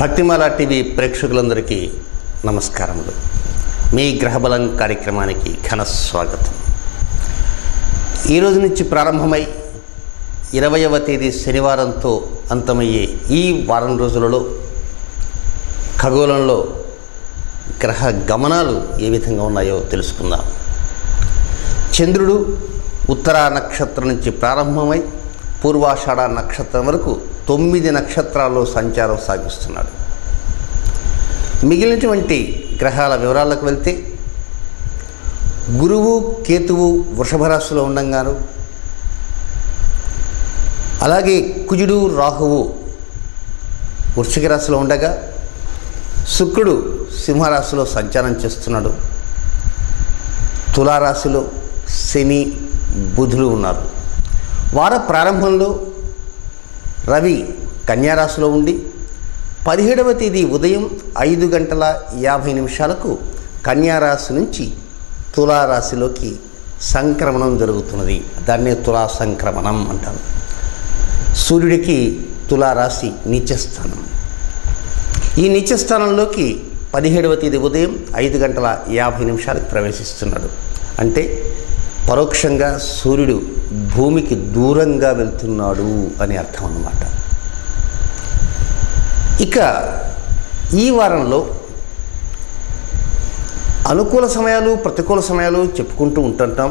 Bhaktimala TV ప్రేక్షకులందరికీ నమస్కారములు. మీ గ్రహబలం కార్యక్రమానికి ఘన స్వాగతం. ఈరోజు నుంచి ప్రారంభమై 20వ తేదీ శనివారంతో అంతమయ్యే ఈ వారం రోజులలో ఖగోళంలో గ్రహ గమనాలు ఏ విధంగా ఉన్నాయో తెలుసుకుందాం. చంద్రుడు ఉత్తరా నక్షత్రం నుంచి ప్రారంభమై పూర్వాషాఢ నక్షత్రం వరకు 9 నక్షత్రాల్లో సంచారం సాగిస్తున్నాడు. మిగిలినటువంటి గ్రహాల వివరాలకు వెళ్తే గురువు కేతువు వృషభ రాశిలో ఉండంగాను, అలాగే కుజుడు రాహువు వృశ్చిక రాశిలో ఉండగా, శుక్రుడు సింహరాశిలో సంచారం చేస్తున్నాడు. తులారాశిలో శని బుధులు ఉన్నారు. వార ప్రారంభంలో రవి కన్యారాశిలో ఉండి 17వ తేదీ ఉదయం 5:50 కన్యారాశి నుంచి తులారాశిలోకి సంక్రమణం జరుగుతున్నది. దాన్నే తులా సంక్రమణం అంటారు. సూర్యుడికి తులారాశి నీచస్థానం. ఈ నీచస్థానంలోకి 17వ తేదీ ఉదయం 5:50 ప్రవేశిస్తున్నాడు. అంటే పరోక్షంగా సూర్యుడు భూమికి దూరంగా వెళ్తున్నాడు అని అర్థం అన్నమాట. ఇక ఈ వారంలో అనుకూల సమయాలు ప్రతికూల సమయాలు చెప్పుకుంటూ ఉంటుంటాం.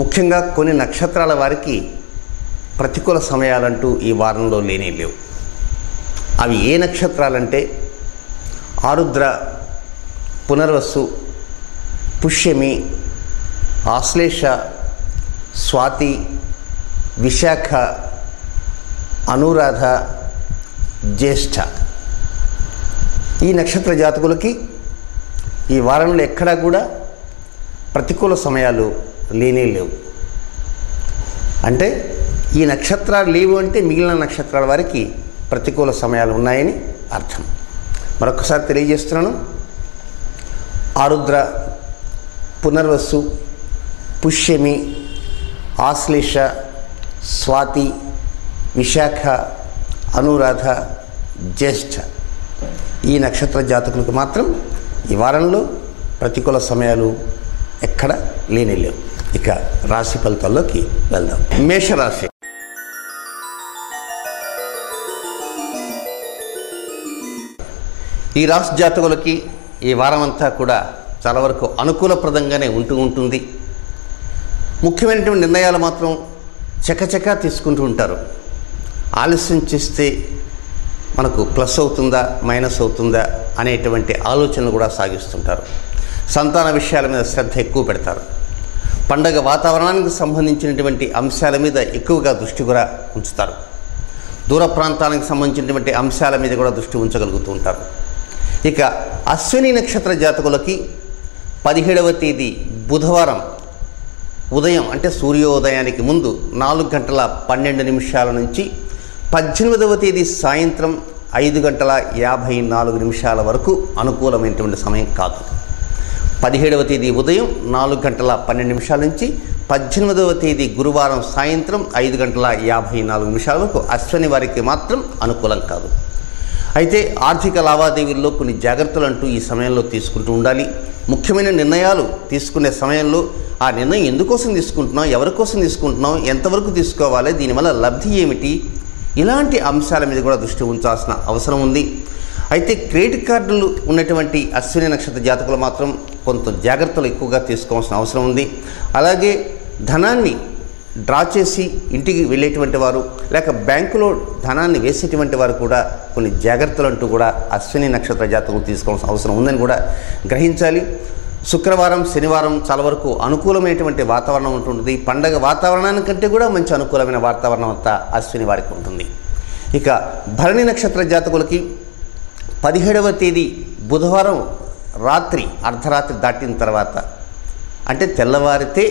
ముఖ్యంగా కొన్ని నక్షత్రాల వారికి ప్రతికూల సమయాలంటూ ఈ వారంలో లేనే లేవు. అవి ఏ నక్షత్రాలంటే ఆరుద్ర, పునర్వసు, పుష్యమి, ఆశ్లేష, స్వాతి, విశాఖ, అనురాధ, జ్యేష్ఠ. ఈ నక్షత్ర జాతకులకి ఈ వారంలో ఎక్కడా కూడా ప్రతికూల సమయాలు లేనే లేవు. అంటే ఈ నక్షత్రాలు లేవు అంటే మిగిలిన నక్షత్రాల వారికి ప్రతికూల సమయాలు ఉన్నాయని అర్థం. మరొకసారి తెలియజేస్తున్నాను. ఆరుద్ర, పునర్వసు, పుష్యమి, ఆశ్లేష, స్వాతి, విశాఖ, అనురాధ, జ్యేష్ఠ ఈ నక్షత్ర జాతకులకు మాత్రం ఈ వారంలో ప్రతికూల సమయాలు ఎక్కడ లేవు. ఇక రాశి ఫలితాల్లోకి వెళ్దాం. మేషరాశి. ఈ రాశి జాతకులకి ఈ వారం అంతా కూడా చాలా వరకు అనుకూలప్రదంగానే ఉంటుంది. ముఖ్యమైనటువంటి నిర్ణయాలు మాత్రం చకచకా తీసుకుంటూ ఉంటారు. ఆలస్యం చేస్తే మనకు ప్లస్ అవుతుందా మైనస్ అవుతుందా అనేటువంటి ఆలోచనలు కూడా సాగిస్తుంటారు. సంతాన విషయాల మీద శ్రద్ధ ఎక్కువ పెడతారు. పండగ వాతావరణానికి సంబంధించినటువంటి అంశాల మీద ఎక్కువగా దృష్టి కూడా ఉంచుతారు. దూర ప్రాంతానికి సంబంధించినటువంటి అంశాల మీద కూడా దృష్టి ఉంచగలుగుతూ ఉంటారు. ఇక అశ్విని నక్షత్ర జాతకులకి 17వ తేదీ బుధవారం ఉదయం అంటే సూర్యోదయానికి ముందు 4:12 నుంచి 18వ తేదీ సాయంత్రం 5:54 వరకు అనుకూలమైనటువంటి సమయం కాదు. 17వ తేదీ ఉదయం 4:12 నుంచి 18వ తేదీ గురువారం సాయంత్రం 5:54 వరకు అశ్విని వారికి మాత్రం అనుకూలం కాదు. అయితే ఆర్థిక లావాదేవీల్లో కొన్ని జాగ్రత్తలు అంటూ ఈ సమయంలో తీసుకుంటూ ఉండాలి. ముఖ్యమైన నిర్ణయాలు తీసుకునే సమయంలో ఆ నిర్ణయం ఎందుకోసం తీసుకుంటున్నాం, ఎవరి కోసం తీసుకుంటున్నాం, ఎంతవరకు తీసుకోవాలి, దీనివల్ల లబ్ధి ఏమిటి, ఇలాంటి అంశాల మీద కూడా దృష్టి ఉంచాల్సిన అవసరం ఉంది. అయితే క్రెడిట్ కార్డులు ఉన్నటువంటి అశ్విని నక్షత్ర జాతకులు మాత్రం కొంత జాగ్రత్తలు ఎక్కువగా తీసుకోవాల్సిన అవసరం ఉంది. అలాగే ధనాన్ని డ్రా చేసి ఇంటికి వెళ్ళేటువంటి వారు లేక బ్యాంకులో ధనాన్ని వేసేటువంటి వారు కూడా కొన్ని జాగ్రత్తలు అంటూ కూడా అశ్విని నక్షత్ర జాతకులు తీసుకోవాల్సిన అవసరం ఉందని కూడా గ్రహించాలి. శుక్రవారం శనివారం చాలా వరకు అనుకూలమైనటువంటి వాతావరణం ఉంటుంది. పండగ వాతావరణానికంటే కూడా మంచి అనుకూలమైన వాతావరణం అంతా అశ్విని వారికి ఉంటుంది. ఇక భరణి నక్షత్ర జాతకులకి 17వ తేదీ బుధవారం రాత్రి అర్ధరాత్రి దాటిన తర్వాత అంటే తెల్లవారితే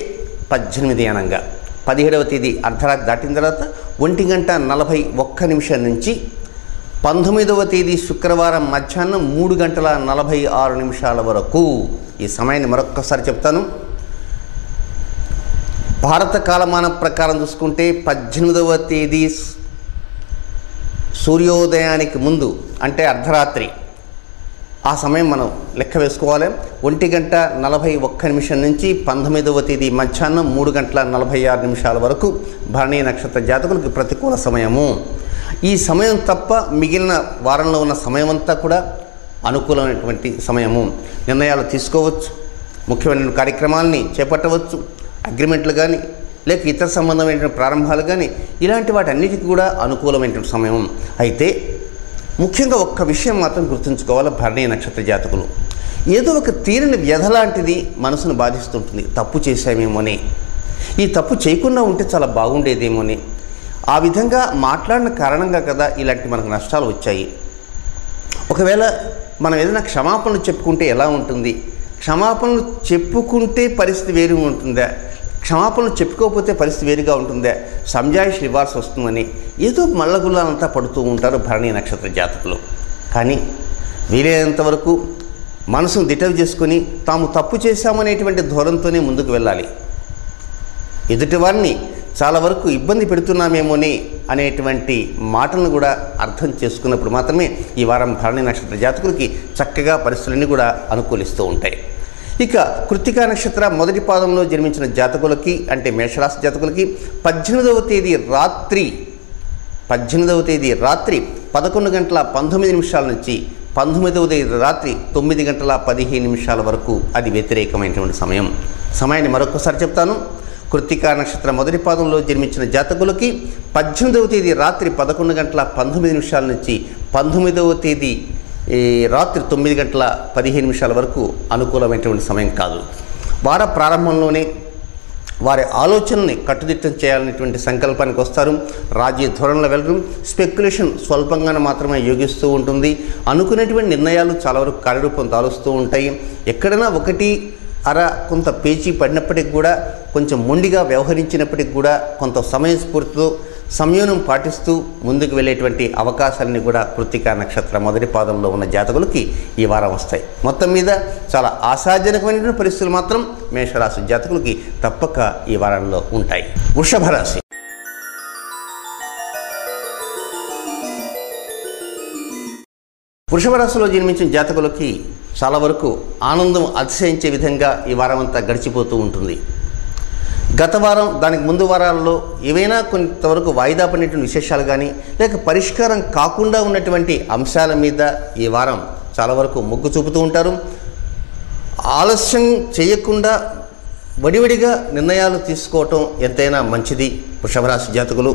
18 అనంగా 17వ తేదీ అర్ధరాత్రి దాటిన తర్వాత 1:41 నుంచి 19వ తేదీ శుక్రవారం మధ్యాహ్నం 3:46 వరకు ఈ సమయాన్ని మరొక్కసారి చెప్తాను. భారత కాలమానం ప్రకారం చూసుకుంటే 18వ తేదీ సూర్యోదయానికి ముందు అంటే అర్ధరాత్రి ఆ సమయం మనం లెక్క వేసుకోవాలి. 1:41 నుంచి 19వ తేదీ మధ్యాహ్నం 3:46 వరకు భరణీ నక్షత్ర జాతకులకు ప్రతికూల సమయము. ఈ సమయం తప్ప మిగిలిన వారంలో ఉన్న సమయం అంతా కూడా అనుకూలమైనటువంటి సమయము. నిర్ణయాలు తీసుకోవచ్చు, ముఖ్యమైన కార్యక్రమాలని చేపట్టవచ్చు, అగ్రిమెంట్లు కానీ లేక ఇతర సంబంధమైన ప్రారంభాలు కానీ ఇలాంటి వాటన్నిటికీ కూడా అనుకూలమైనటువంటి సమయం. అయితే ముఖ్యంగా ఒక్క విషయం మాత్రం గుర్తుంచుకోవాలి. భరణీ నక్షత్ర జాతకులు ఏదో ఒక తీరని వ్యధ లాంటిది మనసును బాధిస్తుంటుంది. తప్పు చేశామేమోని, ఈ తప్పు చేయకుండా ఉంటే చాలా బాగుండేదేమోని, ఆ విధంగా మాట్లాడిన కారణంగా కదా ఇలాంటి మనకు నష్టాలు వచ్చాయి. ఒకవేళ మనం ఏదైనా క్షమాపణలు చెప్పుకుంటే ఎలా ఉంటుంది, క్షమాపణలు చెప్పుకుంటే పరిస్థితి వేరు ఉంటుందా, క్షమాపణలు చెప్పుకోకపోతే పరిస్థితి వేరుగా ఉంటుందా, సంజాయిషులు ఇవ్వాల్సి వస్తుందని ఏదో మల్లగుల్లాలంతా పడుతూ ఉంటారు భరణీ నక్షత్ర జాతకులు. కానీ వీలైనంత వరకు మనసును దిటవు చేసుకొని తాము తప్పు చేశామనేటువంటి ధోరణితోనే ముందుకు వెళ్ళాలి. ఎదుటివారిని చాలా వరకు ఇబ్బంది పెడుతున్నామేమోని అనేటువంటి మాటలను కూడా అర్థం చేసుకున్నప్పుడు మాత్రమే ఈ వారం భరణీ నక్షత్ర జాతకులకి చక్కగా పరిస్థితులన్నీ కూడా అనుకూలిస్తూ ఉంటాయి. ఇక కృత్తికా నక్షత్ర మొదటి పాదంలో జన్మించిన జాతకులకి అంటే మేషరాశి జాతకులకి 18వ తేదీ రాత్రి 11:19 నుంచి 19వ తేదీ రాత్రి 9:15 వరకు అది వ్యతిరేకమైనటువంటి సమయం. సమయాన్ని మరొకసారి చెప్తాను. కృత్తికా నక్షత్ర మొదటి పాదంలో జన్మించిన జాతకులకి 18వ తేదీ రాత్రి 11:19 నుంచి 19వ తేదీ రాత్రి 9:15 వరకు అనుకూలమైనటువంటి సమయం కాదు. వార ప్రారంభంలోనే వారి ఆలోచనని కట్టుదిట్టం చేయాలనేటువంటి సంకల్పానికి వస్తారు. రాజీ ధోరణిలో వెళ్ళడం, స్పెక్యులేషన్ స్వల్పంగానే మాత్రమే యోగిస్తూ ఉంటుంది. అనుకునేటువంటి నిర్ణయాలు చాలా వరకు కార్యరూపం దాలుస్తూ ఉంటాయి. ఎక్కడైనా ఒకటి అర కొంత పేచీ పడినప్పటికి కూడా, కొంచెం మొండిగా వ్యవహరించినప్పటికి కూడా కొంత సమయస్ఫూర్తితో సంయోనం పాటిస్తూ ముందుకు వెళ్ళేటువంటి అవకాశాలని కూడా కృత్తికా నక్షత్ర మొదటి పాదంలో ఉన్న జాతకులకి ఈ వారం వస్తాయి. మొత్తం మీద చాలా ఆశాజనకమైనటువంటి పరిస్థితులు మాత్రం మేషరాశి జాతకులకి తప్పక ఈ వారంలో ఉంటాయి. వృషభ రాశి. వృషభ రాశిలో జన్మించిన జాతకులకి చాలా వరకు ఆనందం అతిశయించే విధంగా ఈ వారం అంతా గడిచిపోతూ ఉంటుంది. గత వారం దానికి ముందు వారాల్లో ఏవైనా కొంతవరకు వాయిదా పడినటువంటి విశేషాలు కానీ లేక పరిష్కారం కాకుండా ఉన్నటువంటి అంశాల మీద ఈ వారం చాలా వరకు మొగ్గు చూపుతూ ఉంటారు. ఆలస్యం చేయకుండా వడివడిగా నిర్ణయాలు తీసుకోవటం ఎంతైనా మంచిది వృషభరాశి జాతకులు.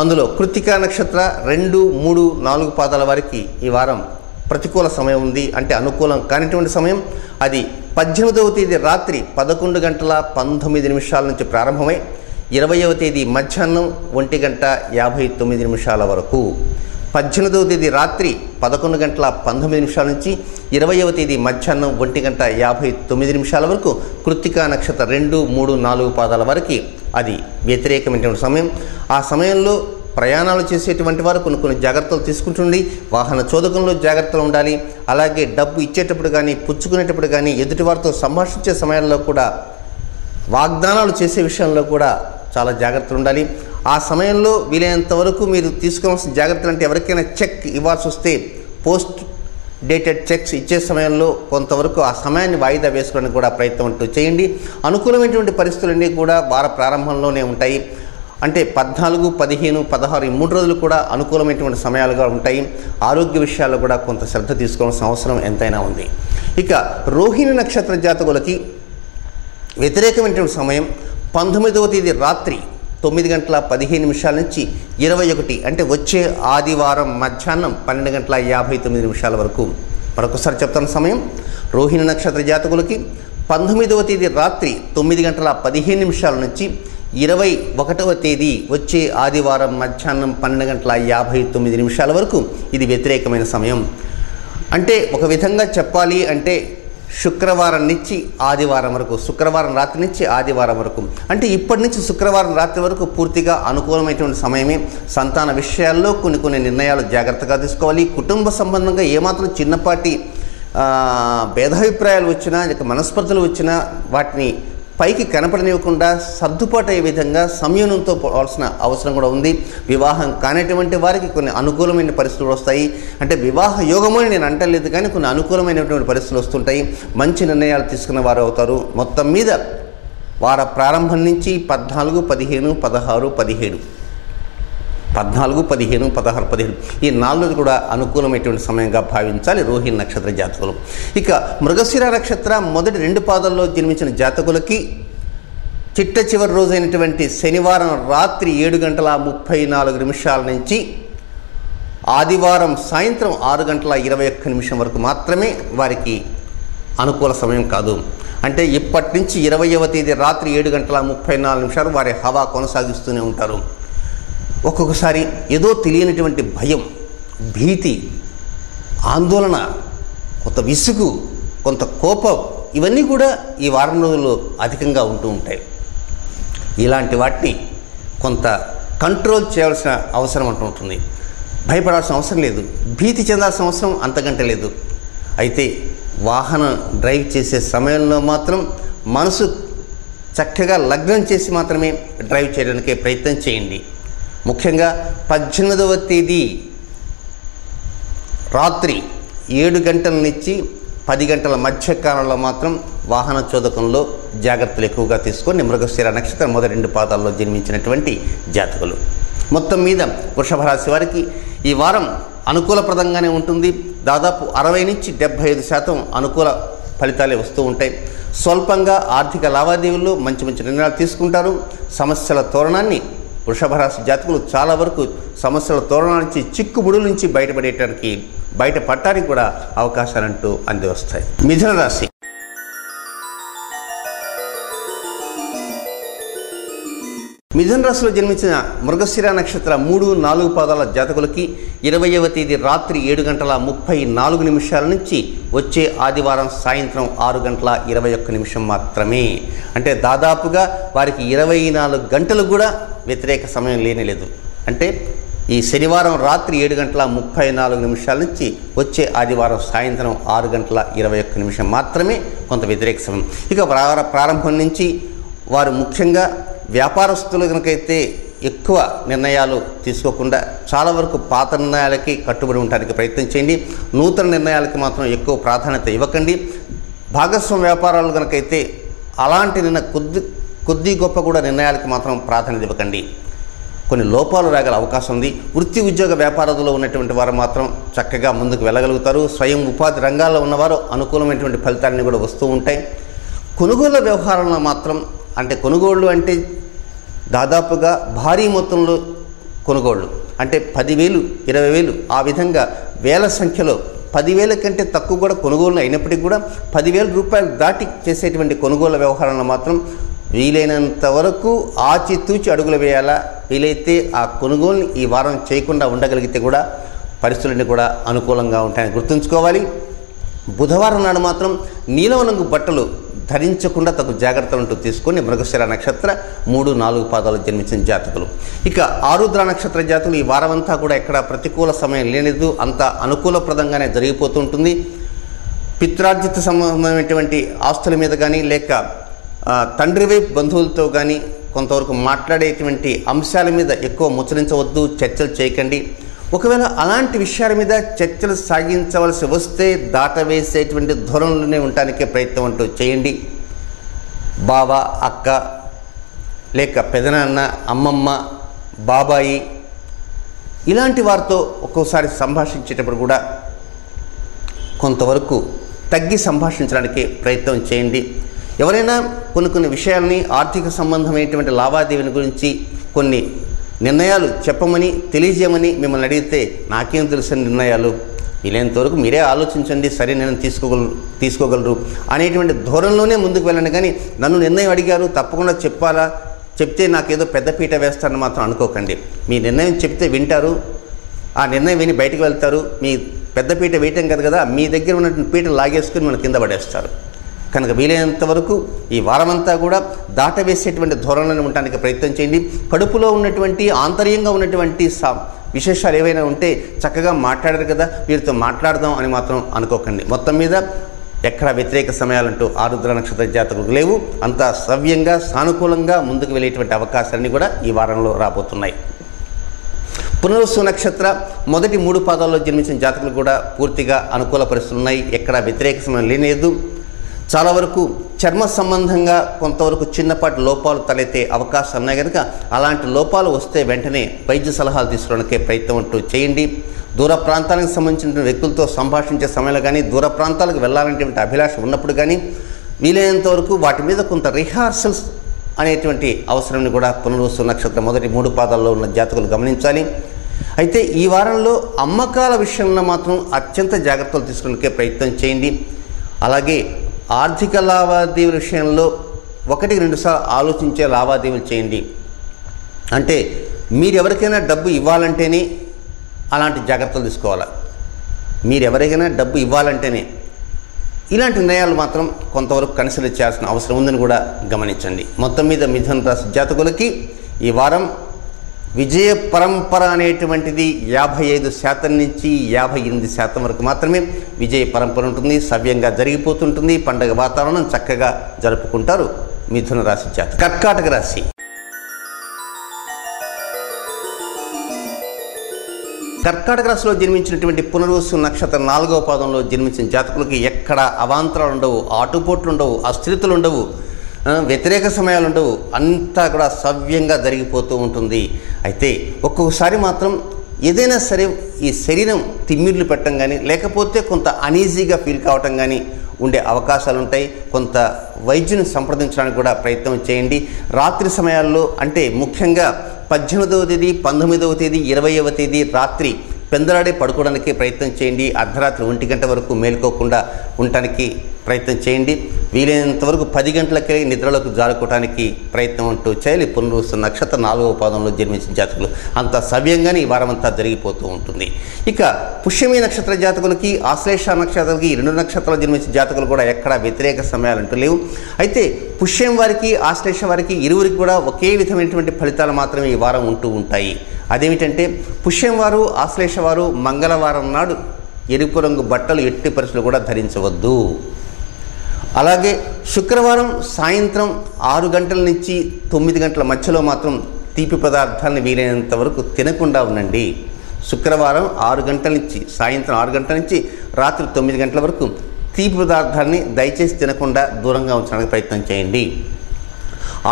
అందులో కృత్తికా నక్షత్ర 2, 3, 4 పాదాల వారికి ఈ వారం ప్రతికూల సమయం ఉంది. అంటే అనుకూలం కానిటువంటి సమయం. అది 18వ తేదీ రాత్రి 11:19 నుంచి ప్రారంభమై 20వ తేదీ మధ్యాహ్నం 1:59 వరకు. 18వ తేదీ రాత్రి 11:19 నుంచి 20వ తేదీ మధ్యాహ్నం 1:59 వరకు కృత్తికా నక్షత్ర 2, 3, 4 పాదాల వరకు అది వ్యతిరేకమైనటువంటి సమయం. ఆ సమయంలో ప్రయాణాలు చేసేటువంటి వారు కొన్ని జాగ్రత్తలు తీసుకుంటుంది. వాహన చోదకంలో జాగ్రత్తలు ఉండాలి. అలాగే డబ్బు ఇచ్చేటప్పుడు కానీ పుచ్చుకునేటప్పుడు కానీ ఎదుటివారితో సంభాషించే సమయాల్లో కూడా వాగ్దానాలు చేసే విషయంలో కూడా చాలా జాగ్రత్తలు ఉండాలి. ఆ సమయంలో వీలైనంత వరకు మీరు తీసుకోవాల్సిన జాగ్రత్తలు అంటే ఎవరికైనా చెక్ ఇవ్వాల్సి వస్తే పోస్ట్ డేటెడ్ చెక్స్ ఇచ్చే సమయంలో కొంతవరకు ఆ సమయాన్ని వాయిదా వేసుకోవడానికి కూడా ప్రయత్నం అంటూ చేయండి. అనుకూలమైనటువంటి పరిస్థితులన్నీ కూడా వార ప్రారంభంలోనే ఉంటాయి. అంటే 14, 15, 16 ఈ 3 రోజులు కూడా అనుకూలమైనటువంటి సమయాలుగా ఉంటాయి. ఆరోగ్య విషయాల్లో కూడా కొంత శ్రద్ధ తీసుకోవాల్సిన అవసరం ఎంతైనా ఉంది. ఇక రోహిణి నక్షత్ర జాతకులకి వ్యతిరేకమైనటువంటి సమయం 19వ తేదీ రాత్రి 9:15 నుంచి 21 అంటే వచ్చే ఆదివారం మధ్యాహ్నం 12:59 వరకు. మరొకసారి చెప్తాను సమయం. రోహిణి నక్షత్ర జాతకులకి 19వ తేదీ రాత్రి 9:15 నుంచి 21వ తేదీ వచ్చే ఆదివారం మధ్యాహ్నం 12:59 వరకు ఇది వ్యతిరేకమైన సమయం. అంటే ఒక విధంగా చెప్పాలి అంటే శుక్రవారం నుంచి ఆదివారం వరకు, శుక్రవారం రాత్రి నుంచి ఆదివారం వరకు, అంటే ఇప్పటి నుంచి శుక్రవారం రాత్రి వరకు పూర్తిగా అనుకూలమైనటువంటి సమయమే. సంతాన విషయాల్లో కొన్ని నిర్ణయాలు జాగ్రత్తగా తీసుకోవాలి. కుటుంబ సంబంధంగా ఏమాత్రం చిన్నపాటి భేదాభిప్రాయాలు వచ్చినా లేక మనస్పర్ధలు వచ్చినా వాటిని పైకి కనపడనివ్వకుండా సర్దుబాటు అయ్యే విధంగా సంయమనంతో పోవాల్సిన అవసరం కూడా ఉంది. వివాహం కానిటువంటి వారికి కొన్ని అనుకూలమైన పరిస్థితులు వస్తాయి. అంటే వివాహ యోగము అని నేను అంటలేదు, కానీ కొన్ని అనుకూలమైనటువంటి పరిస్థితులు వస్తుంటాయి. మంచి నిర్ణయాలు తీసుకున్న వారు అవుతారు. మొత్తం మీద వార ప్రారంభం నుంచి 14, 15, 16, 17 14, 15, 16, 17 ఈ 4 రోజులు కూడా అనుకూలమైనటువంటి సమయంగా భావించాలి రోహిణి నక్షత్ర జాతకులు. ఇక మృగశిర నక్షత్ర మొదటి 2 పాదాల్లో జన్మించిన జాతకులకి చిట్ట చివరి రోజైనటువంటి శనివారం రాత్రి 7:34 నుంచి ఆదివారం సాయంత్రం 6:21 వరకు మాత్రమే వారికి అనుకూల సమయం కాదు. అంటే ఇప్పటి నుంచి 20వ తేదీ రాత్రి 7:34 వారి హవా కొనసాగిస్తూనే ఉంటారు. ఒక్కొక్కసారి ఏదో తెలియనటువంటి భయం, భీతి, ఆందోళన, కొంత విసుగు, కొంత కోపం, ఇవన్నీ కూడా ఈ వారం రోజుల్లో అధికంగా ఉంటూ ఉంటాయి. ఇలాంటి వాటిని కొంత కంట్రోల్ చేయాల్సిన అవసరం అంటూ ఉంటుంది. భయపడాల్సిన అవసరం లేదు, భీతి చెందాల్సిన అవసరం అంతకంటే లేదు. అయితే వాహనం డ్రైవ్ చేసే సమయంలో మాత్రం మనసు చక్కగా లగ్నం చేసి మాత్రమే డ్రైవ్ చేయడానికి ప్రయత్నం చేయండి. ముఖ్యంగా 18వ తేదీ రాత్రి 7 గంటల నుంచి 10 గంటల మధ్య కాలంలో మాత్రం వాహన చోదకంలో జాగ్రత్తలు ఎక్కువగా తీసుకొని మృగశిర నక్షత్రం మొదటి 2 పాదాల్లో జన్మించినటువంటి జాతకులు. మొత్తం మీద వృషభ రాశి వారికి ఈ వారం అనుకూలప్రదంగానే ఉంటుంది. దాదాపు 60 నుంచి 75% అనుకూల ఫలితాలే వస్తూ ఉంటాయి. స్వల్పంగా ఆర్థిక లావాదేవీల్లో మంచి నిర్ణయాలు తీసుకుంటారు. సమస్యల తోరణాన్ని వృషభ రాశి జాతకులు చాలా వరకు సమస్యల తోరణాల నుంచి చిక్కుబుడుల నుంచి బయటపడటానికి కూడా అవకాశాలంటూ అంది వస్తాయి. మిథున రాశి మిథున రాశిలో జన్మించిన మృగశిర నక్షత్ర 3, 4 పాదాల జాతకులకి 20వ తేదీ రాత్రి 7:34 నుంచి వచ్చే ఆదివారం సాయంత్రం 6:21 మాత్రమే. అంటే దాదాపుగా వారికి 24 గంటలు కూడా వ్యతిరేక సమయం లేనేలేదు. అంటే ఈ శనివారం రాత్రి 7:34 నుంచి వచ్చే ఆదివారం సాయంత్రం 6:21 మాత్రమే కొంత వ్యతిరేక సమయం. ఇక ప్రారంభం నుంచి వారు ముఖ్యంగా వ్యాపారస్తులు కనుకైతే ఎక్కువ నిర్ణయాలు తీసుకోకుండా చాలా వరకు పాత నిర్ణయాలకి కట్టుబడి ఉండడానికి ప్రయత్నం చేయండి. నూతన నిర్ణయాలకి మాత్రం ఎక్కువ ప్రాధాన్యత ఇవ్వకండి. భాగస్వామ్య వ్యాపారాలు కనుకైతే అలాంటి కొద్ది గొప్ప కూడా నిర్ణయాలకి మాత్రం ప్రాధాన్యత ఇవ్వకండి. కొన్ని లోపాలు రాగల అవకాశం ఉంది. వృత్తి ఉద్యోగ వ్యాపారాలలో ఉన్నటువంటి వారు మాత్రం చక్కగా ముందుకు వెళ్ళగలుగుతారు. స్వయం ఉపాధి రంగాల్లో ఉన్నవారు అనుకూలమైనటువంటి ఫలితాలన్నీ కూడా వస్తూ ఉంటాయి. కొనుగోళ్ల వ్యవహారంలో మాత్రం అంటే కొనుగోళ్ళు అంటే దాదాపుగా భారీ మొత్తంలో కొనుగోళ్ళు అంటే 10,000, 20,000 ఆ విధంగా వేల సంఖ్యలో 10,000 కంటే తక్కువ కూడా కొనుగోలు అయినప్పటికీ కూడా 10,000 రూపాయలు దాటి చేసేటువంటి కొనుగోళ్ల వ్యవహారంలో మాత్రం వీలైనంత వరకు ఆచితూచి అడుగులు వేయాలా. వీలైతే ఆ కొనుగోలుని ఈ వారం చేయకుండా ఉండగలిగితే కూడా పరిస్థితులన్నీ కూడా అనుకూలంగా ఉంటాయని గుర్తుంచుకోవాలి. బుధవారం నాడు మాత్రం నీలం రంగు బట్టలు ధరించకుండా తగు జాగ్రత్తలు తీసుకొని మృగశిర నక్షత్ర 3, 4 పాదాలు జన్మించిన జాతకులు. ఇక ఆరుద్ర నక్షత్ర జాతకులు ఈ వారం అంతా కూడా ఎక్కడ ప్రతికూల సమయం లేనిదు, అంత అనుకూలప్రదంగానే జరిగిపోతుంటుంది. పిత్రార్జిత సంబంధమైనటువంటి ఆస్తుల మీద కానీ లేక తండ్రి వైపు బంధువులతో కానీ కొంతవరకు మాట్లాడేటువంటి అంశాల మీద ఎక్కువ ముచ్చరించవద్దు, చర్చలు చేయకండి. ఒకవేళ అలాంటి విషయాల మీద చర్చలు సాగించవలసి వస్తే దాటవేసేటువంటి ధోరణిలోనే ఉండటానికే ప్రయత్నం అంటూ చేయండి. బావ, అక్క, లేక పెదనాన్న, అమ్మమ్మ, బాబాయి ఇలాంటి వారితో ఒక్కోసారి సంభాషించేటప్పుడు కూడా కొంతవరకు తగ్గి సంభాషించడానికి ప్రయత్నం చేయండి. ఎవరైనా కొన్ని విషయాలని ఆర్థిక సంబంధమైనటువంటి లావాదేవీల గురించి కొన్ని నిర్ణయాలు చెప్పమని తెలియజేయమని మిమ్మల్ని అడిగితే నాకేం తెలిసిన నిర్ణయాలు, వీలైనంతవరకు మీరే ఆలోచించండి, సరే నిర్ణయం తీసుకోగలరు అనేటువంటి ధోరణిలోనే ముందుకు వెళ్ళండి. కానీ నన్ను నిర్ణయం అడిగారు తప్పకుండా చెప్తే నాకేదో పెద్దపీట వేస్తారని మాత్రం అనుకోకండి. మీ నిర్ణయం చెప్తే వింటారు, ఆ నిర్ణయం విని బయటకు వెళ్తారు. మీ పెద్దపీట వేయటం కదా మీ దగ్గర ఉన్నటువంటి పీట లాగేసుకుని మన కింద పడేస్తారు. కనుక వీలైనంత వరకు ఈ వారమంతా కూడా దాటవేసేటువంటి ధోరణిలో ఉండడానికి ప్రయత్నం చేయండి. కడుపులో ఉన్నటువంటి ఆంతర్యంగా ఉన్నటువంటి విశేషాలు ఏవైనా ఉంటే చక్కగా మాట్లాడారు కదా వీరితో మాట్లాడదాం అని మాత్రం అనుకోకండి. మొత్తం మీద ఎక్కడ వ్యతిరేక సమయాలంటూ ఆరుద్ర నక్షత్ర జాతకులకు లేవు. అంతా సవ్యంగా సానుకూలంగా ముందుకు వెళ్ళేటువంటి అవకాశాలన్నీ కూడా ఈ వారంలో రాబోతున్నాయి. పునర్వసు నక్షత్ర మొదటి 3 పాదాల్లో జన్మించిన జాతకులు కూడా పూర్తిగా అనుకూల పరిస్థితులు ఉన్నాయి. ఎక్కడ వ్యతిరేక సమయం లేనేదు. చాలా వరకు చర్మ సంబంధంగా కొంతవరకు చిన్నపాటి లోపాలు తలెత్తే అవకాశాలు ఉన్నాయి కనుక అలాంటి లోపాలు వస్తే వెంటనే వైద్య సలహాలు తీసుకోవడానికే ప్రయత్నం అంటూ చేయండి. దూర ప్రాంతాలకు సంబంధించిన వ్యక్తులతో సంభాషించే సమయంలో కానీ, దూర ప్రాంతాలకు వెళ్ళాలనేటువంటి అభిలాష ఉన్నప్పుడు కానీ వీలైనంత వరకు వాటి మీద కొంత రిహార్సల్స్ అనేటువంటి అవసరాన్ని కూడా పునర్వసు నక్షత్రం మొదటి 3 పాదాల్లో ఉన్న జాతకులు గమనించాలి. అయితే ఈ వారంలో అమ్మకాల విషయంలో మాత్రం అత్యంత జాగ్రత్తలు తీసుకోవడానికే ప్రయత్నం చేయండి. అలాగే ఆర్థిక లావాదేవీల విషయంలో 1-2 సార్లు ఆలోచించే లావాదేవీలు చేయండి. అంటే మీరు ఎవరికైనా డబ్బు ఇవ్వాలంటేనే అలాంటి జాగ్రత్తలు తీసుకోవాలి. మీరు ఎవరికైనా డబ్బు ఇవ్వాలంటేనే ఇలాంటి నిర్ణయాలు మాత్రం కొంతవరకు కన్సిడర్ చేయాల్సిన అవసరం ఉందని కూడా గమనించండి. మొత్తం మీద మిథున రాశి జాతకులకి ఈ వారం విజయ పరంపర అనేటువంటిది 55% నుంచి 58% వరకు మాత్రమే విజయ పరంపర ఉంటుంది. సవ్యంగా జరిగిపోతుంటుంది. పండగ వాతావరణం చక్కగా జరుపుకుంటారు మిథున రాశి జాతకులు. కర్కాటక రాశి. కర్కాటక రాశిలో జన్మించినటువంటి పునర్వసు నక్షత్రం 4వ పాదంలో జన్మించిన జాతకులకి ఎక్కడ అవాంతరాలు ఉండవు, ఆటుపోట్లు ఉండవు, అస్థిరతలు ఉండవు, వ్యతిరేక సమయాలు ఉండవు. అంతా కూడా సవ్యంగా జరిగిపోతూ ఉంటుంది. అయితే ఒక్కొక్కసారి మాత్రం ఏదైనా సరే ఈ శరీరం తిమ్మిర్లు పెట్టడం కానీ, లేకపోతే కొంత అనీజీగా ఫీల్ కావటం కానీ ఉండే అవకాశాలు ఉంటాయి. కొంత వైద్యుని సంప్రదించడానికి కూడా ప్రయత్నం చేయండి. రాత్రి సమయాల్లో అంటే ముఖ్యంగా 18వ తేదీ, 19వ తేదీ, 20వ తేదీ రాత్రి పెందలాడే పడుకోవడానికి ప్రయత్నం చేయండి. అర్ధరాత్రి 1 గంట వరకు మేలుకోకుండా ఉండటానికి ప్రయత్నం చేయండి. వీలైనంత వరకు 10 గంటలకే నిద్రలోకి జారుకోవడానికి ప్రయత్నం అంటూ చేయాలి. పునర్వసు నక్షత్రం 4వ పాదంలో జన్మించిన జాతకులు అంత సవ్యంగానే ఈ వారం అంతా జరిగిపోతూ ఉంటుంది. ఇక పుష్యమి నక్షత్ర జాతకులకి, ఆశ్లేష నక్షత్రాలకి, 2 నక్షత్రాలు జన్మించిన జాతకులు కూడా ఎక్కడా వ్యతిరేక సమయాలు అంటూ లేవు. అయితే పుష్యం వారికి, ఆశ్లేష వారికి ఇరువురికి కూడా ఒకే విధమైనటువంటి ఫలితాలు మాత్రమే ఈ వారం ఉంటూ ఉంటాయి. అదేమిటంటే పుష్యం వారు, ఆశ్లేష వారు మంగళవారం నాడు ఎరుపు రంగు బట్టలు ఎట్టి పరిస్థితులు కూడా ధరించవద్దు. అలాగే శుక్రవారం సాయంత్రం 6 గంటల నుంచి 9 గంటల మధ్యలో మాత్రం తీపి పదార్థాలను వీలైనంత వరకు తినకుండా ఉండండి. శుక్రవారం 6 గంటల నుంచి సాయంత్రం 6 గంటల నుంచి రాత్రి 9 గంటల వరకు తీపి పదార్థాన్ని దయచేసి తినకుండా దూరంగా ఉంచడానికి ప్రయత్నం చేయండి.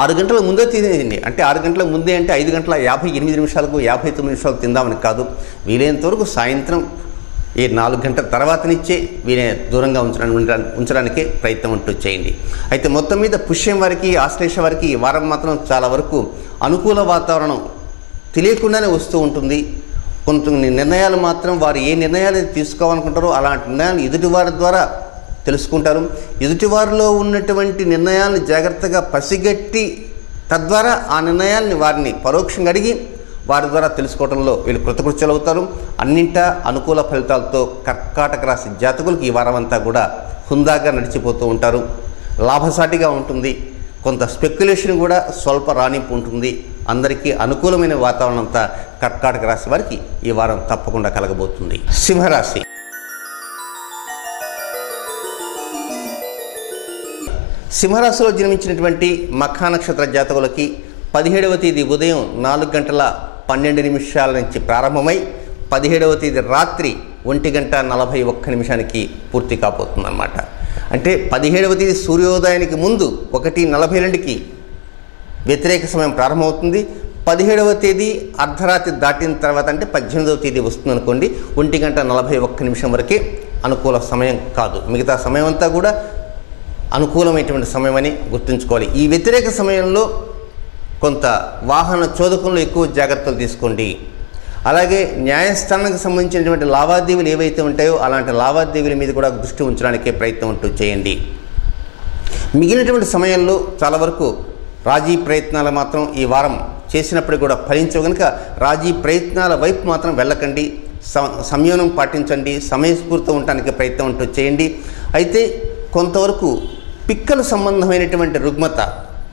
6 గంటల ముందే తినేయండి. అంటే 6 గంటల ముందే అంటే 5 గంటల 58 నిమిషాలకు 59 నిమిషాలు తిందామని కాదు. వీలైనంత వరకు సాయంత్రం 4 గంటల తర్వాత నుంచే వీరే దూరంగా ఉంచడానికే ప్రయత్నం అంటూ చేయండి. అయితే మొత్తం మీద పుష్యం వారికి, ఆశ్లేష వారికి ఈ వారం మాత్రం చాలా వరకు అనుకూల వాతావరణం తెలియకుండానే వస్తూ ఉంటుంది. కొన్ని నిర్ణయాలు మాత్రం వారు ఏ నిర్ణయాలు తీసుకోవాలనుకుంటారో అలాంటి నిర్ణయాలు ఎదుటివారి ద్వారా తెలుసుకుంటారు. ఎదుటివారిలో ఉన్నటువంటి నిర్ణయాలను జాగ్రత్తగా పసిగట్టి తద్వారా ఆ నిర్ణయాల్ని వారిని పరోక్షంగా అడిగి వారి ద్వారా తెలుసుకోవడంలో వీళ్ళు కృతకృత్యులు అవుతారు. అన్నింటా అనుకూల ఫలితాలతో కర్కాటక రాశి జాతకులకు ఈ వారం అంతా కూడా హుందాగా నడిచిపోతూ ఉంటారు. లాభసాటిగా ఉంటుంది. కొంత స్పెక్యులేషన్ కూడా స్వల్ప రాణింపు ఉంటుంది. అందరికీ అనుకూలమైన వాతావరణం అంతా కర్కాటక రాశి వారికి ఈ వారం తప్పకుండా కలగబోతుంది. సింహరాశి. సింహరాశిలో జన్మించినటువంటి మఖా నక్షత్ర జాతకులకి 17వ తేదీ ఉదయం 4 గంటల 12 నిమిషాల నుంచి ప్రారంభమై 17వ తేదీ రాత్రి 1 గంట 41 నిమిషానికి పూర్తి కాబోతుందన్నమాట. అంటే 17వ తేదీ సూర్యోదయానికి ముందు 1:42కి వ్యతిరేక సమయం ప్రారంభమవుతుంది. 17వ తేదీ అర్ధరాత్రి దాటిన తర్వాత అంటే 18వ తేదీ వస్తుంది అనుకోండి, 1 గంట 41 నిమిషం వరకే అనుకూల సమయం కాదు. మిగతా సమయం అంతా కూడా అనుకూలమైనటువంటి సమయం అని గుర్తుంచుకోవాలి. ఈ వ్యతిరేక సమయంలో కొంత వాహన చోదకంలో ఎక్కువ జాగ్రత్తలు తీసుకోండి. అలాగే న్యాయస్థానానికి సంబంధించినటువంటి లావాదేవీలు ఏవైతే ఉంటాయో అలాంటి లావాదేవీల మీద కూడా దృష్టి ఉంచడానికే ప్రయత్నం అంటూ చేయండి. మిగిలినటువంటి సమయంలో చాలా వరకు రాజీ ప్రయత్నాలు మాత్రం ఈ వారం చేసినప్పుడు కూడా ఫలించవు కనుక రాజీ ప్రయత్నాల వైపు మాత్రం వెళ్ళకండి. సంయమనం పాటించండి. సమయస్ఫూర్తితో ఉండడానికి ప్రయత్నం అంటూ చేయండి. అయితే కొంతవరకు పిక్కల సంబంధమైనటువంటి రుగ్మత,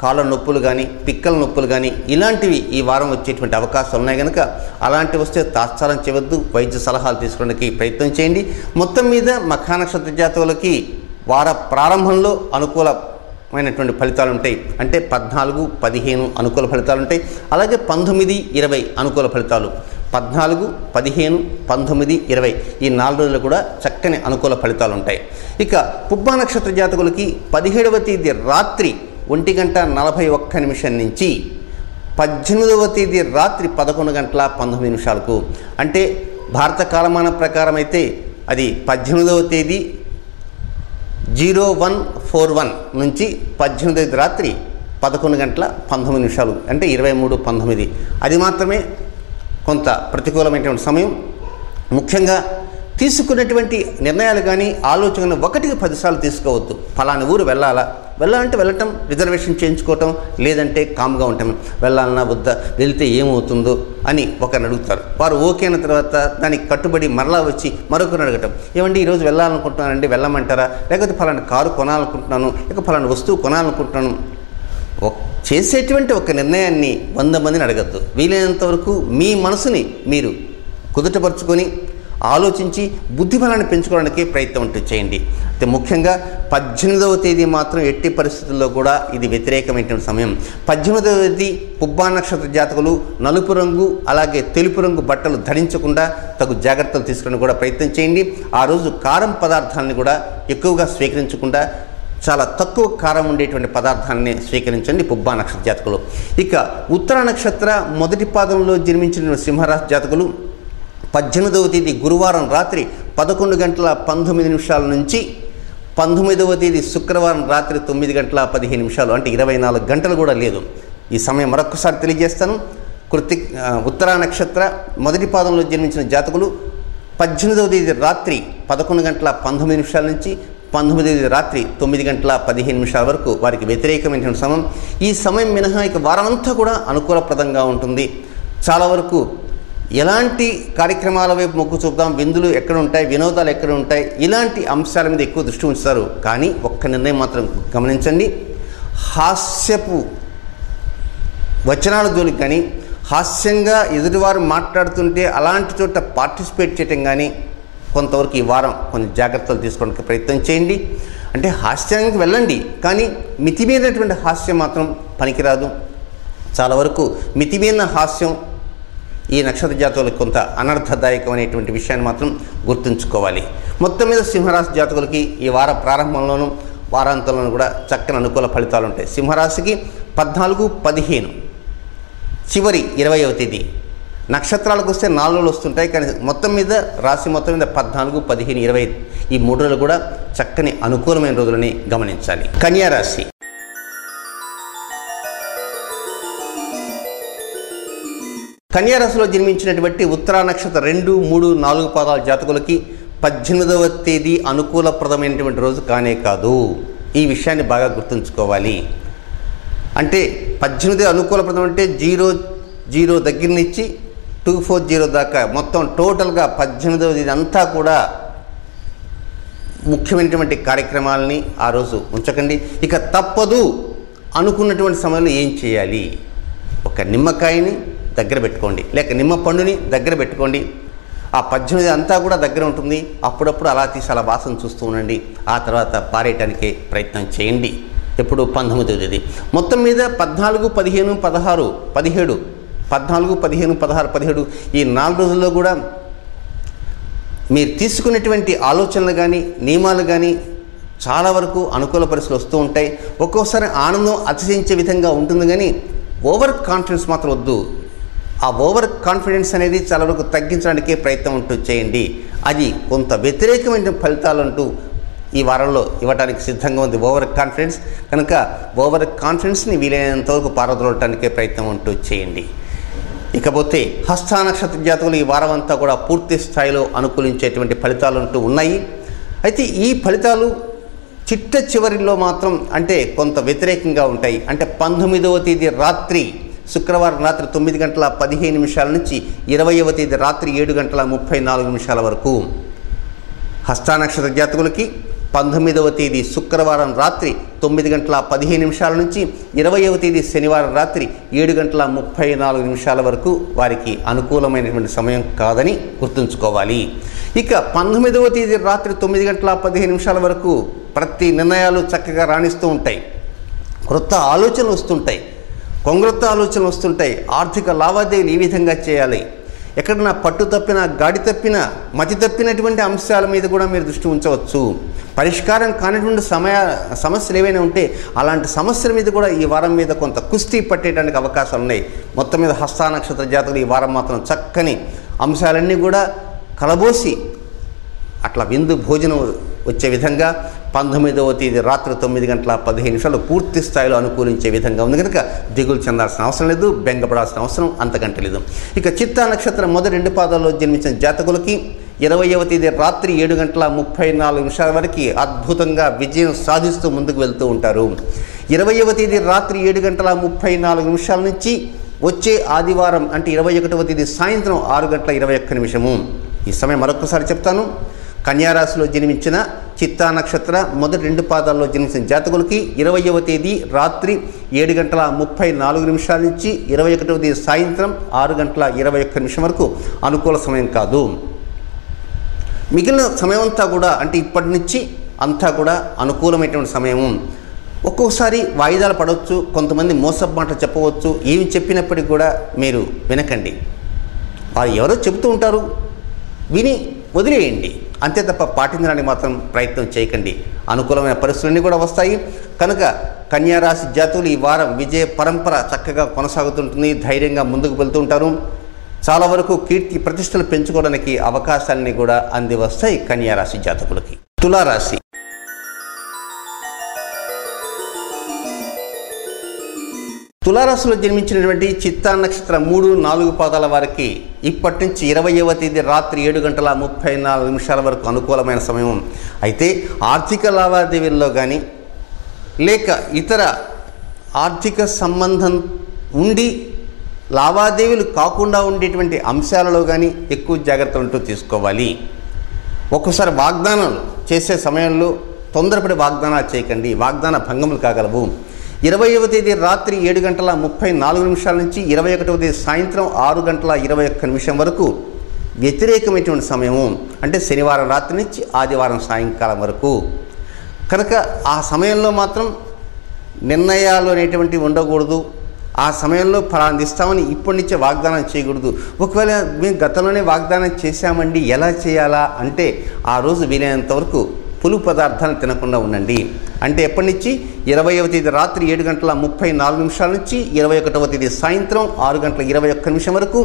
కాళ్ళ నొప్పులు కానీ, పిక్కల నొప్పులు కానీ ఇలాంటివి ఈ వారం వచ్చేటువంటి అవకాశాలు ఉన్నాయి కనుక అలాంటివి వస్తే తాత్సారం చేయవద్దు. వైద్య సలహాలు తీసుకోవడానికి ప్రయత్నం చేయండి. మొత్తం మీద మఖా నక్షత్ర జాతకులకి వార ప్రారంభంలో అనుకూలమైనటువంటి ఫలితాలు ఉంటాయి. అంటే 14, 15 అనుకూల ఫలితాలు ఉంటాయి. అలాగే 19, 20 అనుకూల ఫలితాలు. 14, 15, 19, 20 ఈ 4 రోజులు కూడా చక్కని అనుకూల ఫలితాలు ఉంటాయి. ఇక పుబ్బా నక్షత్ర జాతకులకి 17వ తేదీ రాత్రి 1:41 నుంచి 18వ తేదీ రాత్రి 11:19 అంటే భారత కాలమాన ప్రకారం అయితే అది 18వ తేదీ 0141 నుంచి 18వ తేదీ రాత్రి 11:19 అంటే 23:19 అది మాత్రమే కొంత ప్రతికూలమైనటువంటి సమయం. ముఖ్యంగా తీసుకున్నటువంటి నిర్ణయాలు కానీ ఆలోచనలు 1కి 10 సార్లు తీసుకోవద్దు. ఫలాని ఊరు వెళ్ళాలంటే వెళ్ళటం, రిజర్వేషన్ చేయించుకోవటం, లేదంటే కామ్గా ఉంటాం. వెళ్ళాలన్నా వద్దా, వెళ్తే ఏమవుతుందో అని ఒకరిని అడుగుతారు. వారు ఓకే అయిన తర్వాత దానికి కట్టుబడి మరలా వచ్చి మరొకరిని అడగటం, ఏమండి ఈరోజు వెళ్ళాలనుకుంటున్నానండి, వెళ్ళమంటారా, లేకపోతే ఫలాని కారు కొనాలనుకుంటున్నాను, లేక ఫలాని వస్తువు కొనాలనుకుంటున్నాను. చేసేటువంటి ఒక నిర్ణయాన్ని 100 మందిని అడగద్దు. వీలైనంత వరకు మీ మనసుని మీరు కుదుటపరుచుకొని ఆలోచించి బుద్ధిబలాన్ని పెంచుకోవడానికి ప్రయత్నం చేయండి. అయితే ముఖ్యంగా 18వ తేదీ మాత్రం ఎట్టి పరిస్థితుల్లో కూడా ఇది వ్యతిరేకమైనటువంటి సమయం. 18వ తేదీ పుబ్బా నక్షత్ర జాతకులు నలుపు రంగు అలాగే తెలుపు రంగు బట్టలు ధరించకుండా తగు జాగ్రత్తలు తీసుకుని కూడా ప్రయత్నం చేయండి. ఆ రోజు కారం పదార్థాలను కూడా ఎక్కువగా స్వీకరించకుండా చాలా తక్కువ కారం ఉండేటువంటి పదార్థాన్ని స్వీకరించండి పుబ్బా నక్షత్ర జాతకులు. ఇక ఉత్తర నక్షత్ర మొదటి పాదంలో జన్మించిన సింహరాశి జాతకులు 18వ తేదీ గురువారం రాత్రి 11:19 నుంచి 19వ తేదీ శుక్రవారం రాత్రి 9:15 అంటే 24 గంటలు కూడా లేదు. ఈ సమయం మరొకసారి తెలియజేస్తాను. ఉత్తర నక్షత్ర మొదటి పాదంలో జన్మించిన జాతకులు 18వ తేదీ రాత్రి 11:19 నుంచి 19వ తేదీ రాత్రి 9:15 వరకు వారికి వ్యతిరేకమైనటువంటి సమయం. ఈ సమయం మినహా ఇక వారమంతా కూడా అనుకూలప్రదంగా ఉంటుంది. చాలా వరకు ఎలాంటి కార్యక్రమాల వైపు మొగ్గు చూపుదాం, విందులు ఎక్కడ ఉంటాయి, వినోదాలు ఎక్కడ ఉంటాయి, ఇలాంటి అంశాల మీద ఎక్కువ దృష్టి ఉంచుతారు. కానీ ఒక్క నిర్ణయం మాత్రం గమనించండి, హాస్యపు వచనాల జోలికి కానీ, హాస్యంగా ఎదుటివారు మాట్లాడుతుంటే అలాంటి చోట పార్టిసిపేట్ చేయటం కానీ కొంతవరకు ఈ వారం కొన్ని జాగ్రత్తలు తీసుకోవడానికి ప్రయత్నం చేయండి. అంటే హాస్యానికి వెళ్ళండి, కానీ మితిమీరినటువంటి హాస్యం మాత్రం పనికిరాదు. చాలా వరకు మితిమీరిన హాస్యం ఈ నక్షత్ర జాతకులకు కొంత అనర్థదాయకమైనటువంటి విషయాన్ని మాత్రం గుర్తుంచుకోవాలి. మొత్తం మీద సింహరాశి జాతకులకి ఈ వార ప్రారంభంలోనూ వారాంతంలోనూ కూడా చక్కని అనుకూల ఫలితాలు ఉంటాయి. సింహరాశికి 14, 15 చివరి 20వ తేదీ నక్షత్రాలకు వస్తే 4 రోజులు వస్తుంటాయి. కానీ మొత్తం మీద రాశి మొత్తం మీద 14, 15, 20 ఈ 3 రోజులు కూడా చక్కని అనుకూలమైన రోజులని గమనించాలి. కన్యా రాశి కన్యారాశిలో జన్మించినటువంటి ఉత్తరా నక్షత్ర 2, 3, 4 పాదాల జాతకులకి 18వ తేదీ అనుకూలప్రదమైనటువంటి రోజు కానే కాదు. ఈ విషయాన్ని బాగా గుర్తుంచుకోవాలి. అంటే 18 అనుకూలప్రదం అంటే 00 దగ్గర నుంచి 240 దాకా మొత్తం టోటల్గా 18వ తేదీ అంతా కూడా ముఖ్యమైనటువంటి కార్యక్రమాలని ఆ రోజు ఉంచకండి. ఇక తప్పదు అనుకున్నటువంటి సమయంలో ఏం చేయాలి? ఒక నిమ్మకాయని దగ్గర పెట్టుకోండి, లేక నిమ్మ పండుని దగ్గర పెట్టుకోండి. ఆ 18 అంతా కూడా దగ్గర ఉంటుంది. అప్పుడప్పుడు అలా తీసి అలా వాసన చూస్తూ ఉండండి. ఆ తర్వాత పారేయటానికే ప్రయత్నం చేయండి. ఎప్పుడు 19వ తేదీ మొత్తం మీద 14, 15, 16, 17 14, 15, 16, 17 ఈ 4 రోజుల్లో కూడా మీరు తీసుకునేటువంటి ఆలోచనలు కానీ నియమాలు కానీ చాలా వరకు అనుకూల పరిస్థితులు వస్తూ ఉంటాయి. ఒక్కోసారి ఆనందం అతిశయించే విధంగా ఉంటుంది, కానీ ఓవర్ కాన్ఫిడెన్స్ మాత్రం వద్దు. ఆ ఓవర్ కాన్ఫిడెన్స్ అనేది చాలా వరకు తగ్గించడానికే ప్రయత్నం చేయండి. అది కొంత వ్యతిరేకమైన ఫలితాలంటూ ఈ వారంలో ఇవ్వడానికి సిద్ధంగా ఉంది ఓవర్ కాన్ఫిడెన్స్. కనుక ఓవర్ కాన్ఫిడెన్స్ని వీలైనంత వరకు పారద్రోలటానికే ప్రయత్నం చేయండి. ఇకపోతే హస్త నక్షత్ర జాతకులు ఈ వారం అంతా కూడా పూర్తి స్థాయిలో అనుకూలించేటువంటి ఫలితాలు ఉన్నాయి. అయితే ఈ ఫలితాలు చిట్ట చివరిలో మాత్రం అంటే కొంత వ్యతిరేకంగా ఉంటాయి. అంటే 19వ తేదీ రాత్రి శుక్రవారం రాత్రి 9:15 నుంచి 20వ తేదీ రాత్రి 7:34 వరకు హస్త నక్షత్ర జాతకులకి 19వ తేదీ శుక్రవారం రాత్రి 9:15 నుంచి 20వ తేదీ శనివారం రాత్రి 7:34 వరకు వారికి అనుకూలమైనటువంటి సమయం కాదని గుర్తుంచుకోవాలి. ఇక 19వ తేదీ రాత్రి 9:15 వరకు ప్రతి నిర్ణయాలు చక్కగా రాణిస్తూ ఉంటాయి. క్రొత్త ఆలోచనలు వస్తుంటాయి, కొంగొత్త ఆలోచనలు వస్తుంటాయి. ఆర్థిక లావాదేవీలు ఏ విధంగా చేయాలి, ఎక్కడన్నా పట్టు తప్పిన, గాడి తప్పిన, మతి తప్పినటువంటి అంశాల మీద కూడా మీరు దృష్టి ఉంచవచ్చు. పరిష్కారం కానిటువంటి సమస్యలు ఏవైనా ఉంటే అలాంటి సమస్యల మీద కూడా ఈ వారం మీద కొంత కుస్తీ పట్టేయడానికి అవకాశాలు ఉన్నాయి. మొత్తం మీద హస్త నక్షత్ర జాతకులు ఈ వారం మాత్రం చక్కని అంశాలన్నీ కూడా కలబోసి అట్లా విందు భోజనం వచ్చే విధంగా 19వ తేదీ రాత్రి 9:15 పూర్తి స్థాయిలో అనుకూలించే విధంగా ఉంది కనుక దిగులు చెందాల్సిన అవసరం లేదు, బెంగపడాల్సిన అవసరం అంతకంటే లేదు. ఇక చిత్తా నక్షత్రం మొదటి 2 పాదాల్లో జన్మించిన జాతకులకి 20వ తేదీ రాత్రి 7:34 వరకు అద్భుతంగా విజయం సాధిస్తూ ముందుకు వెళ్తూ ఉంటారు. 20వ తేదీ రాత్రి 7:34 నుంచి వచ్చే ఆదివారం అంటే 21వ తేదీ సాయంత్రం 6:21. ఈ సమయం మరొకసారి చెప్తాను. కన్యారాశిలో జన్మించిన చిత్తా నక్షత్ర మొదటి 2 పాదాల్లో జన్మించిన జాతకులకి 20వ తేదీ రాత్రి 7:34 నుంచి 21వ తేదీ సాయంత్రం 6:21 వరకు అనుకూల సమయం కాదు. మిగిలిన సమయం అంతా కూడా అంటే ఇప్పటి నుంచి అంతా కూడా అనుకూలమైనటువంటి సమయము. ఒక్కొక్కసారి వాయిదాలు పడవచ్చు, కొంతమంది మోసపు మాట చెప్పవచ్చు. ఏమి చెప్పినప్పటికీ కూడా మీరు వినకండి. వారు ఎవరో చెబుతూ ఉంటారు, విని వదిలేయండి అంతే తప్ప పాటించడానికి మాత్రం ప్రయత్నం చేయకండి. అనుకూలమైన పరిస్థితులన్నీ కూడా వస్తాయి కనుక కన్యారాశి జాతకులు ఈ వారం విజయ పరంపర చక్కగా కొనసాగుతుంటుంది. ధైర్యంగా ముందుకు వెళ్తూ ఉంటారు. చాలా వరకు కీర్తి ప్రతిష్టలు పెంచుకోవడానికి అవకాశాలన్నీ కూడా అంది వస్తాయి కన్యారాశి జాతకులకి. తులారాశి తులారాశిలో జన్మించినటువంటి చిత్తా నక్షత్రం 3, 4 పాదాల వారికి ఇప్పటి నుంచి 20వ తేదీ రాత్రి 7:34 వరకు అనుకూలమైన సమయం. అయితే ఆర్థిక లావాదేవీల్లో కానీ లేక ఇతర ఆర్థిక సంబంధం ఉండి లావాదేవీలు కాకుండా ఉండేటువంటి అంశాలలో కానీ ఎక్కువ జాగ్రత్తలు తీసుకోవాలి. ఒక్కోసారి వాగ్దానాలు చేసే సమయంలో తొందరపడి వాగ్దానాలు చేయకండి, వాగ్దాన భంగములు కాగలవు. 20వ తేదీ రాత్రి 7:34 నుంచి 21వ తేదీ సాయంత్రం 6:21 వరకు వ్యతిరేకమైనటువంటి సమయము. అంటే శనివారం రాత్రి నుంచి ఆదివారం సాయంకాలం వరకు. కనుక ఆ సమయంలో మాత్రం నిర్ణయాలు అనేటువంటివి ఉండకూడదు. ఆ సమయంలో ఫలానా ఇస్తామని ఇప్పటి నుంచే వాగ్దానం చేయకూడదు. ఒకవేళ మేము గతంలోనే వాగ్దానం చేశామండి, ఎలా చేయాలా అంటే ఆ రోజు వీలైనంత వరకు పులుపు పదార్థాలు తినకుండా ఉండండి. అంటే ఎప్పటి నుంచి 20వ తేదీ రాత్రి 7:34 నుంచి 21వ తేదీ సాయంత్రం 6:21 వరకు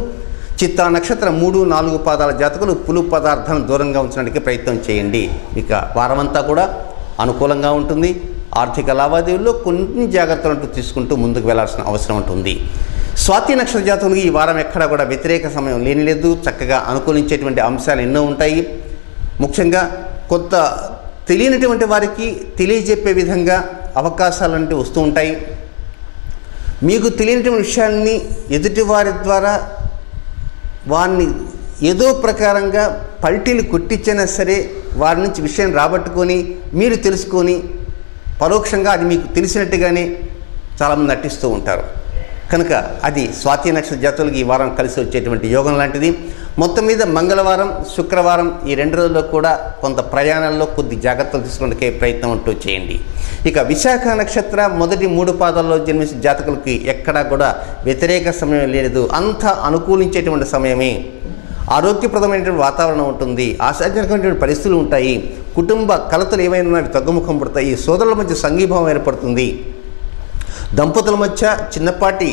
చిత్తా నక్షత్రం 3, 4 పాదాల జాతకులు పులుపు పదార్థాలను దూరంగా ఉంచడానికి ప్రయత్నం చేయండి. ఇక వారమంతా కూడా అనుకూలంగా ఉంటుంది. ఆర్థిక లావాదేవీల్లో కొన్ని జాగ్రత్తలు తీసుకుంటూ ముందుకు వెళ్లాల్సిన అవసరం ఉంటుంది. స్వాతి నక్షత్ర జాతకులకి ఈ వారం ఎక్కడా కూడా వ్యతిరేక సమయం లేనిలేదు. చక్కగా అనుకూలించేటువంటి అంశాలు ఎన్నో ఉంటాయి. ముఖ్యంగా కొత్త తెలియనటువంటి వారికి తెలియజెప్పే విధంగా అవకాశాలు అంటే వస్తూ ఉంటాయి. మీకు తెలియనటువంటి విషయాన్ని ఎదుటి వారి ద్వారా వారిని ఏదో ప్రకారంగా పల్టీలు కొట్టించినా సరే వారి నుంచి విషయం రాబట్టుకొని మీరు తెలుసుకొని పరోక్షంగా అది మీకు తెలిసినట్టుగానే చాలామంది నటిస్తూ ఉంటారు. కనుక అది స్వాతి నక్షత్ర జాతకులకి ఈ వారం కలిసి వచ్చేటువంటి యోగం లాంటిది. మొత్తం మీద మంగళవారం, శుక్రవారం ఈ 2 రోజుల్లో కూడా కొంత ప్రయాణాల్లో కొద్ది జాగ్రత్తలు తీసుకునే ప్రయత్నం అంటూ చేయండి. ఇక విశాఖ నక్షత్ర మొదటి 3 పాదాల్లో జన్మించిన జాతకులకి ఎక్కడా కూడా వ్యతిరేక సమయం లేదు. అంతా అనుకూలించేటువంటి సమయమే. ఆరోగ్యప్రదమైనటువంటి వాతావరణం ఉంటుంది. ఆశాజనకమైనటువంటి పరిస్థితులు ఉంటాయి. కుటుంబ కలతలు ఏవైనా ఉన్నవి తగ్గుముఖం పడతాయి. సోదరుల మధ్య సంఘీభావం ఏర్పడుతుంది. దంపతుల మధ్య చిన్నపాటి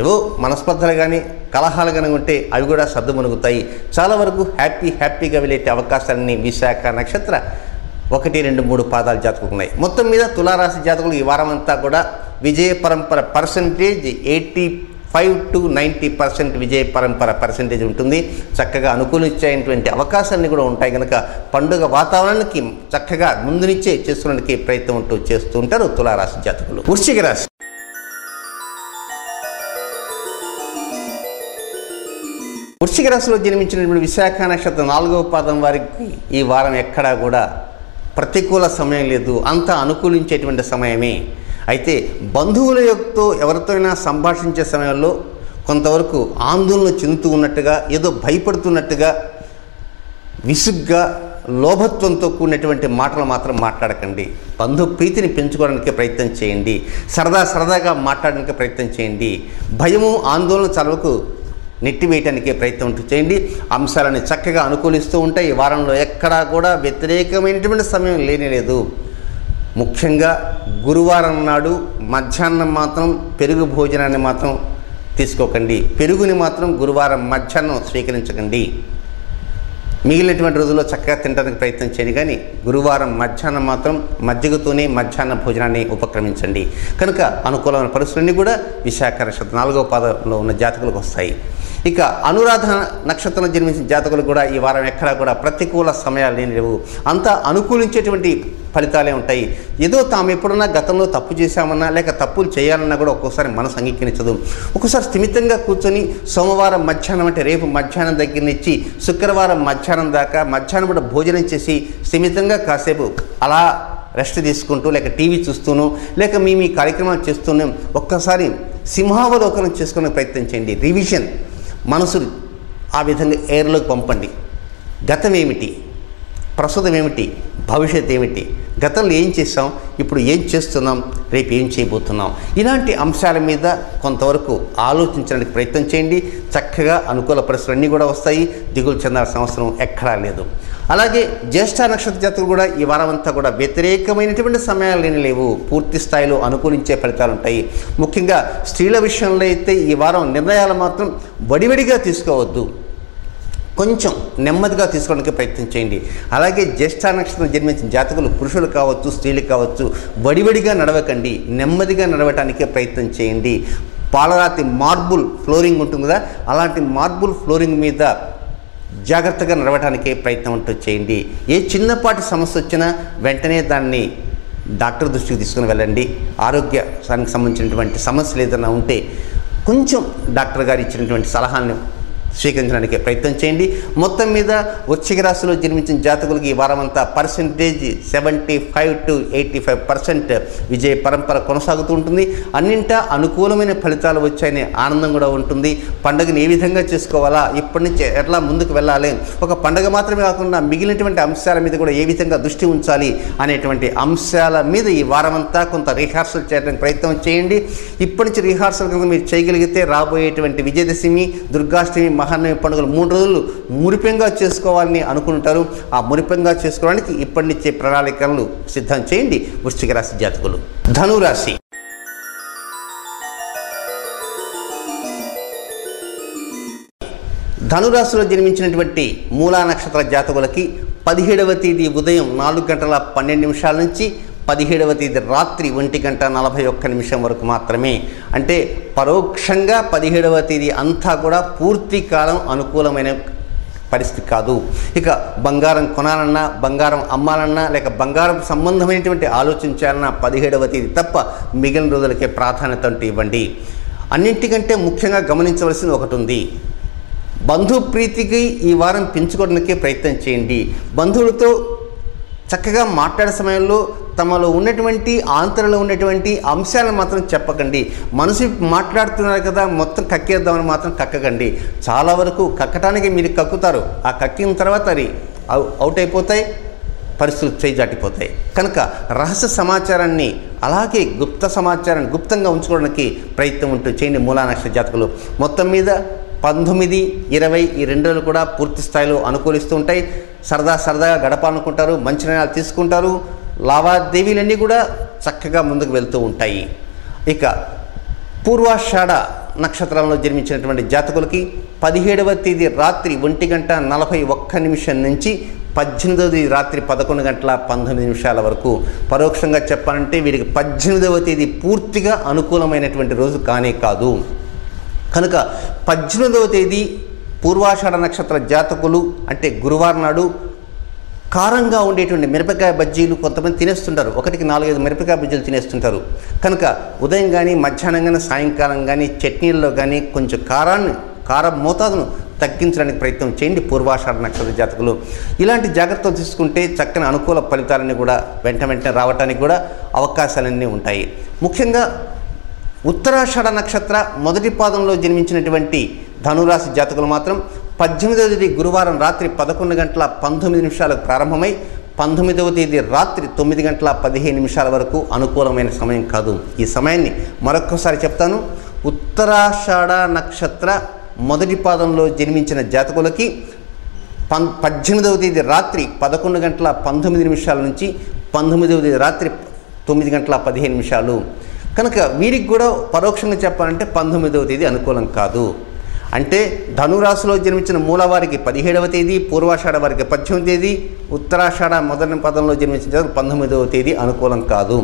ఏవో మనస్పర్ధలు కానీ కలహాలు కానీ ఉంటే అవి కూడా సర్దుమణుగుతాయి. చాలా వరకు హ్యాపీగా వెళ్ళే అవకాశాలన్నీ విశాఖ నక్షత్ర 1, 2, 3 పాదాల జాతకులు ఉన్నాయి. మొత్తం మీద తులారాశి జాతకులు ఈ వారం అంతా కూడా విజయ పరంపర పర్సెంటేజ్ 85 to 90% విజయ పరంపర పర్సెంటేజ్ ఉంటుంది. చక్కగా అనుకూలించేటువంటి అవకాశాన్ని కూడా ఉంటాయి. కనుక పండుగ వాతావరణానికి చక్కగా ముందు నుంచే చేసుకోవడానికి ప్రయత్నం అంటూ చేస్తూ ఉంటారు తులారాశి జాతకులు. వృశ్చిక రాశి వృశ్చిక రాశిలో జన్మించినటువంటి విశాఖ నక్షత్రం 4వ పాదం వారికి ఈ వారం ఎక్కడా కూడా ప్రతికూల సమయం లేదు. అంతా అనుకూలించేటువంటి సమయమే. అయితే బంధువుల యొక్కతో ఎవరితోనైనా సంభాషించే సమయంలో కొంతవరకు ఆందోళన చెందుతూ ఉన్నట్టుగా, ఏదో భయపడుతున్నట్టుగా, విసుగ్గా లోభత్వంతో కూడినటువంటి మాటలు మాత్రం మాట్లాడకండి. బంధు ప్రీతిని పెంచుకోవడానికి ప్రయత్నం చేయండి. సరదాగా మాట్లాడడానికి ప్రయత్నం చేయండి. భయము ఆందోళన చలవకు నెట్టివేయటానికి ప్రయత్నం చేయండి. అంశాలను చక్కగా అనుకూలిస్తూ ఉంటాయి. ఈ వారంలో ఎక్కడా కూడా వ్యతిరేకమైనటువంటి సమయం లేనేలేదు. ముఖ్యంగా గురువారం నాడు మధ్యాహ్నం మాత్రం పెరుగు భోజనాన్ని మాత్రం తీసుకోకండి. పెరుగుని మాత్రం గురువారం మధ్యాహ్నం స్వీకరించకండి. మిగిలినటువంటి రోజుల్లో చక్కగా తినడానికి ప్రయత్నం చేయండి, కానీ గురువారం మధ్యాహ్నం మాత్రం మజ్జిగతోనే మధ్యాహ్న భోజనాన్ని ఉపక్రమించండి. కనుక అనుకూలమైన పరిస్థితులన్నీ కూడా విశాఖ నక్షత్రం 4వ పాదంలో ఉన్న జాతకులకు వస్తాయి. ఇక అనురాధ నక్షత్రంలో జన్మించిన జాతకులు కూడా ఈ వారం ఎక్కడా కూడా ప్రతికూల సమయాలు లేవు. అంతా అనుకూలించేటువంటి ఫలితాలే ఉంటాయి. ఏదో తాము ఎప్పుడన్నా గతంలో తప్పు చేశామన్నా లేక తప్పులు చేయాలన్నా కూడా ఒక్కోసారి మనసు అంగీకరించదు. ఒక్కోసారి స్థిమితంగా కూర్చొని సోమవారం మధ్యాహ్నం అంటే రేపు మధ్యాహ్నం దగ్గర నుంచి శుక్రవారం మధ్యాహ్నం దాకా మధ్యాహ్నం కూడా భోజనం చేసి స్థిమితంగా కాసేపు అలా రెస్ట్ తీసుకుంటూ లేక టీవీ చూస్తూనో లేక మీ కార్యక్రమాలు చేస్తూనే ఒక్కసారి సింహావలోకనం చేసుకునే ప్రయత్నం చేయండి. రివిజన్ మనసు ఆ విధంగా ఎయిర్లోకి పంపండి. గతం ఏమిటి, ప్రస్తుతం ఏమిటి, భవిష్యత్ ఏమిటి, గతంలో ఏం చేసాం, ఇప్పుడు ఏం చేస్తున్నాం, రేపు ఏం చేయబోతున్నాం, ఇలాంటి అంశాల మీద కొంతవరకు ఆలోచించడానికి ప్రయత్నం చేయండి. చక్కగా అనుకూల పరిస్థితులు కూడా వస్తాయి. దిగులు చెందాల్సిన అవసరం ఎక్కడా లేదు. అలాగే జ్యేష్ఠ నక్షత్ర జాతకులు కూడా ఈ వారం అంతా కూడా వ్యతిరేకమైనటువంటి సమయాలు లేవు. పూర్తి స్థాయిలో అనుకూలించే ఫలితాలు ఉంటాయి. ముఖ్యంగా స్త్రీల విషయంలో అయితే ఈ వారం నిర్ణయాలు మాత్రం వడివడిగా తీసుకోవద్దు. కొంచెం నెమ్మదిగా తీసుకోవడానికి ప్రయత్నం చేయండి. అలాగే జ్యేష్ఠ నక్షత్రం జన్మించిన జాతకులు పురుషులు కావచ్చు స్త్రీలు కావచ్చు వడివడిగా నడవకండి. నెమ్మదిగా నడవటానికే ప్రయత్నం చేయండి. పాలరాతి మార్బుల్ ఫ్లోరింగ్ ఉంటుంది కదా, అలాంటి మార్బుల్ ఫ్లోరింగ్ మీద జాగ్రత్తగా నడవటానికే ప్రయత్నం చేయండి. ఏ చిన్నపాటి సమస్య వచ్చినా వెంటనే దాన్ని డాక్టర్ దృష్టికి తీసుకుని వెళ్ళండి. ఆరోగ్యానికి సంబంధించినటువంటి సమస్యలు ఏదైనా ఉంటే కొంచెం డాక్టర్ గారు ఇచ్చినటువంటి సలహాన్ని స్వీకరించడానికి ప్రయత్నం చేయండి. మొత్తం మీద వృశ్చిక రాశిలో జన్మించిన జాతకులకి ఈ వారం అంతా పర్సెంటేజ్ 75 to 85% విజయ పరంపర కొనసాగుతూ ఉంటుంది. అన్నింటా అనుకూలమైన ఫలితాలు వచ్చాయనే ఆనందం కూడా ఉంటుంది. పండుగను ఏ విధంగా చేసుకోవాలా, ఇప్పటి నుంచి ఎట్లా ముందుకు వెళ్ళాలి, ఒక పండుగ మాత్రమే కాకుండా మిగిలినటువంటి అంశాల మీద కూడా ఏ విధంగా దృష్టి ఉంచాలి అనేటువంటి అంశాల మీద ఈ వారం అంతా కొంత రిహార్సల్ చేయడానికి ప్రయత్నం చేయండి. ఇప్పటి నుంచి రిహార్సల్ కనుక మీరు చేయగలిగితే రాబోయేటువంటి విజయదశమి, దుర్గాష్టమి, మహానవమి పండుగలు 3 రోజులు మురిపెంగా చేసుకోవాలని అనుకుంటారు. ఆ మురిపెంగా చేసుకోవడానికి ఇప్పటి నుంచే ప్రణాళికలను సిద్ధం చేయండి. వృశ్చిక రాశి జాతకులు. ధనురాశి. ధనురాశిలో జన్మించినటువంటి మూలా నక్షత్ర జాతకులకి 17వ తేదీ ఉదయం 4:12 నుంచి 17వ తేదీ రాత్రి 1:41 వరకు మాత్రమే. అంటే పరోక్షంగా 17వ తేదీ అంతా కూడా పూర్తి కాలం అనుకూలమైన పరిస్థితి కాదు. ఇక బంగారం కొనాలన్నా, బంగారం అమ్మాలన్నా, లేక బంగారం సంబంధమైనటువంటి ఆలోచించాలన్నా 17వ తేదీ తప్ప మిగిలిన రోజులకే ప్రాధాన్యత ఇవ్వండి. అన్నింటికంటే ముఖ్యంగా గమనించవలసింది ఒకటి ఉంది. బంధుప్రీతికి ఈ వారం పెంచుకోవడానికి ప్రయత్నం చేయండి. బంధువులతో చక్కగా మాట్లాడే సమయంలో తమలో ఉన్నటువంటి ఆంతరంలో ఉన్నటువంటి అంశాలను మాత్రం చెప్పకండి. మనసు మాట్లాడుతున్నారు కదా మొత్తం కక్కేద్దామని మాత్రం కక్కకండి. చాలా వరకు కక్కటానికి మీరు కక్కుతారు. ఆ కక్కిన తర్వాత అది అవుట్ అయిపోతాయి, పరిస్థితులు చేయి దాటిపోతాయి. కనుక రహస్య సమాచారాన్ని అలాగే గుప్త సమాచారాన్ని గుప్తంగా ఉంచుకోవడానికి ప్రయత్నం చేయండి మూలా నక్షత్ర జాతకులు. మొత్తం మీద 19, 20 ఈ 2 రోజులు కూడా పూర్తి స్థాయిలో అనుకూలిస్తూ ఉంటాయి. సరదాగా గడపాలనుకుంటారు, మంచి నిర్ణయాలు తీసుకుంటారు. లావాదేవీలన్నీ కూడా చక్కగా ముందుకు వెళ్తూ ఉంటాయి. ఇక పూర్వాషాఢ నక్షత్రంలో జన్మించినటువంటి జాతకులకి 17వ తేదీ రాత్రి 1:41 నుంచి 18వ తేదీ రాత్రి 11:19 వరకు పరోక్షంగా చెప్పాలంటే వీరికి 18వ తేదీ పూర్తిగా అనుకూలమైనటువంటి రోజు కానే కాదు. కనుక 18వ తేదీ పూర్వాషాఢ నక్షత్ర జాతకులు అంటే గురువారం నాడు కారంగా ఉండేటువంటి మిరపకాయ బజ్జీలు కొంతమంది తినేస్తుంటారు. 1-4-5 మిరపకాయ బజ్జీలు తినేస్తుంటారు. కనుక ఉదయం కానీ మధ్యాహ్నం కానీ సాయంకాలం కానీ చట్నీల్లో కానీ కొంచెం కారం మోతాదును తగ్గించడానికి ప్రయత్నం చేయండి పూర్వాషాఢ నక్షత్ర జాతకులు. ఇలాంటి జాగ్రత్తలు తీసుకుంటే చక్కని అనుకూల ఫలితాలన్నీ కూడా వెంటనే రావడానికి కూడా అవకాశాలన్నీ ఉంటాయి. ముఖ్యంగా ఉత్తరాషాఢ నక్షత్ర మొదటి పాదంలో జన్మించినటువంటి ధనురాశి జాతకులు మాత్రం 18వ తేదీ గురువారం రాత్రి 11:19 ప్రారంభమై 19వ తేదీ రాత్రి 9:15 వరకు అనుకూలమైన సమయం కాదు. ఈ సమయాన్ని మరొక్కసారి చెప్తాను. ఉత్తరాషాఢ నక్షత్ర మొదటి పాదంలో జన్మించిన జాతకులకి 18వ తేదీ రాత్రి 11:19 నుంచి 19వ తేదీ రాత్రి 9:15 కనుక వీరికి కూడా పరోక్షంగా చెప్పాలంటే 19వ తేదీ అనుకూలం కాదు. అంటే ధనురాశిలో జన్మించిన మూలవారికి 17వ తేదీ, పూర్వాషాఢ వారికి 18వ తేదీ, ఉత్తరాషాఢ మొదటి పదంలో జన్మించిన జాతకులు 19వ తేదీ అనుకూలం కాదు.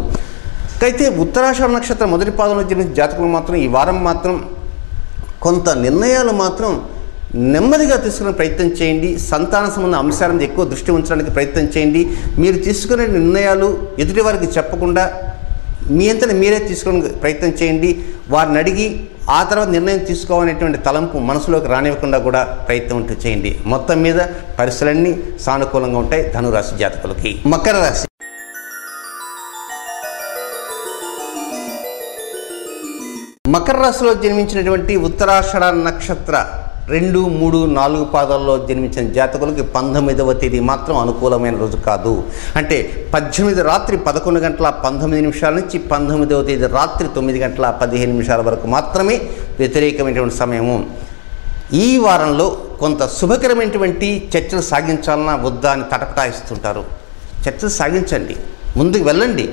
అయితే ఉత్తరాషాఢ నక్షత్రం మొదటి పాదంలో జన్మించిన జాతకులు మాత్రం ఈ వారం మాత్రం కొంత నిర్ణయాలు మాత్రం నెమ్మదిగా తీసుకునే ప్రయత్నం చేయండి. సంతాన సంబంధ అంశాల మీద ఎక్కువ దృష్టి ఉంచడానికి ప్రయత్నం చేయండి. మీరు తీసుకునే నిర్ణయాలు ఎదుటి వారికి చెప్పకుండా మీ అంతటా మీరే తీసుకునే ప్రయత్నం చేయండి. వారిని అడిగి ఆ తర్వాత నిర్ణయం తీసుకోవాలనేటువంటి తలంపు మనసులోకి రానివ్వకుండా కూడా ప్రయత్నం ఉంటూ చేయండి. మొత్తం మీద పరిస్థితులన్నీ సానుకూలంగా ఉంటాయి ధనురాశి జాతకులకి. మకర రాశి. మకర రాశిలో జన్మించినటువంటి ఉత్తరాషాఢ నక్షత్ర 2, 3, 4 పాదాల్లో జన్మించిన జాతకులకి 19వ తేదీ మాత్రం అనుకూలమైన రోజు కాదు. అంటే 18 రాత్రి 11:19 నుంచి 19వ తేదీ రాత్రి 9:15 వరకు మాత్రమే వ్యతిరేకమైనటువంటి సమయము. ఈ వారంలో కొంత శుభకరమైనటువంటి చర్చలు సాగించాలన్నా వద్దా అని తటపటాయిస్తుంటారు. చర్చలు సాగించండి, ముందుకు వెళ్ళండి.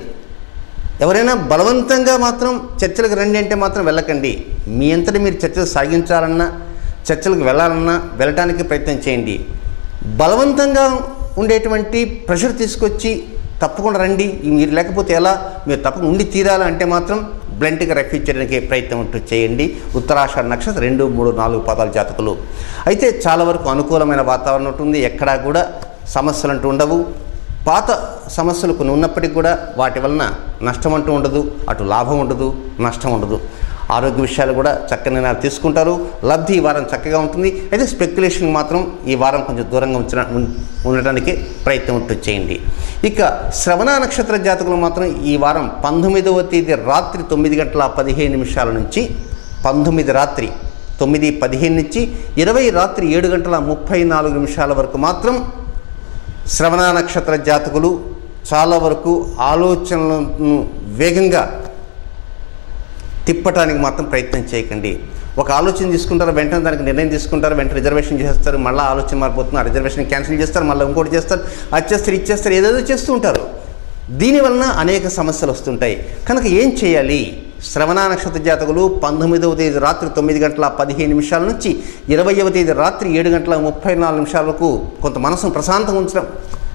ఎవరైనా బలవంతంగా మాత్రం చర్చలకు రండి అంటే మాత్రం వెళ్ళకండి. మీ అంతటి మీరు చర్చలు సాగించాలన్నా చర్చలకు వెళ్ళాలన్నా వెళ్ళటానికి ప్రయత్నం చేయండి. బలవంతంగా ఉండేటువంటి ప్రెషర్ తీసుకొచ్చి తప్పకుండా రండి, మీరు లేకపోతే ఎలా, మీరు తప్పకుండా ఉండి తీరాలంటే మాత్రం బ్లంట్గా రెఫ్యూజ్ చేయడానికి ప్రయత్నం ఉంటూ చేయండి. ఉత్తరాషాఢ నక్షత్రం 2, 3, 4 పాదాల జాతకులు అయితే చాలా వరకు అనుకూలమైన వాతావరణం ఉంటుంది. ఎక్కడా కూడా సమస్యలు అంటూ ఉండవు. పాత సమస్యలు కొన్ని ఉన్నప్పటికీ కూడా వాటి వలన నష్టం అంటూ ఉండదు, అటు లాభం ఉండదు, నష్టం ఉండదు. ఆరోగ్య విషయాలు కూడా చక్కని నిర్ణయాలు తీసుకుంటారు. లబ్ధి ఈ వారం చక్కగా ఉంటుంది. అయితే స్పెక్యులేషన్ మాత్రం ఈ వారం కొంచెం దూరంగా ఉండటానికి ప్రయత్నం ఉంటూ చేయండి. ఇక శ్రవణ నక్షత్ర జాతకులు మాత్రం ఈ వారం 19వ తేదీ రాత్రి 9:15 నుంచి 19 రాత్రి 9:15 నుంచి 20 రాత్రి 7:34 వరకు మాత్రం శ్రవణ నక్షత్ర జాతకులు చాలా వరకు ఆలోచనలను వేగంగా తిప్పటానికి మాత్రం ప్రయత్నం చేయకండి. ఒక ఆలోచన తీసుకుంటారు, వెంటనే దానికి నిర్ణయం తీసుకుంటారు, వెంటనే రిజర్వేషన్ చేస్తారు, మళ్ళీ ఆలోచన మారిపోతుంది, ఆ రిజర్వేషన్ క్యాన్సిల్ చేస్తారు, మళ్ళీ ఇంకోటి చేస్తారు, అది చేస్తారు, ఇది చేస్తారు, ఏదేదో చేస్తూ ఉంటారు. దీనివలన అనేక సమస్యలు వస్తుంటాయి. కనుక ఏం చేయాలి? శ్రవణ నక్షత్ర జాతకులు 19వ తేదీ రాత్రి 9:15 నుంచి 20వ తేదీ రాత్రి 7:34 వరకు కొంత మనసును ప్రశాంతంగా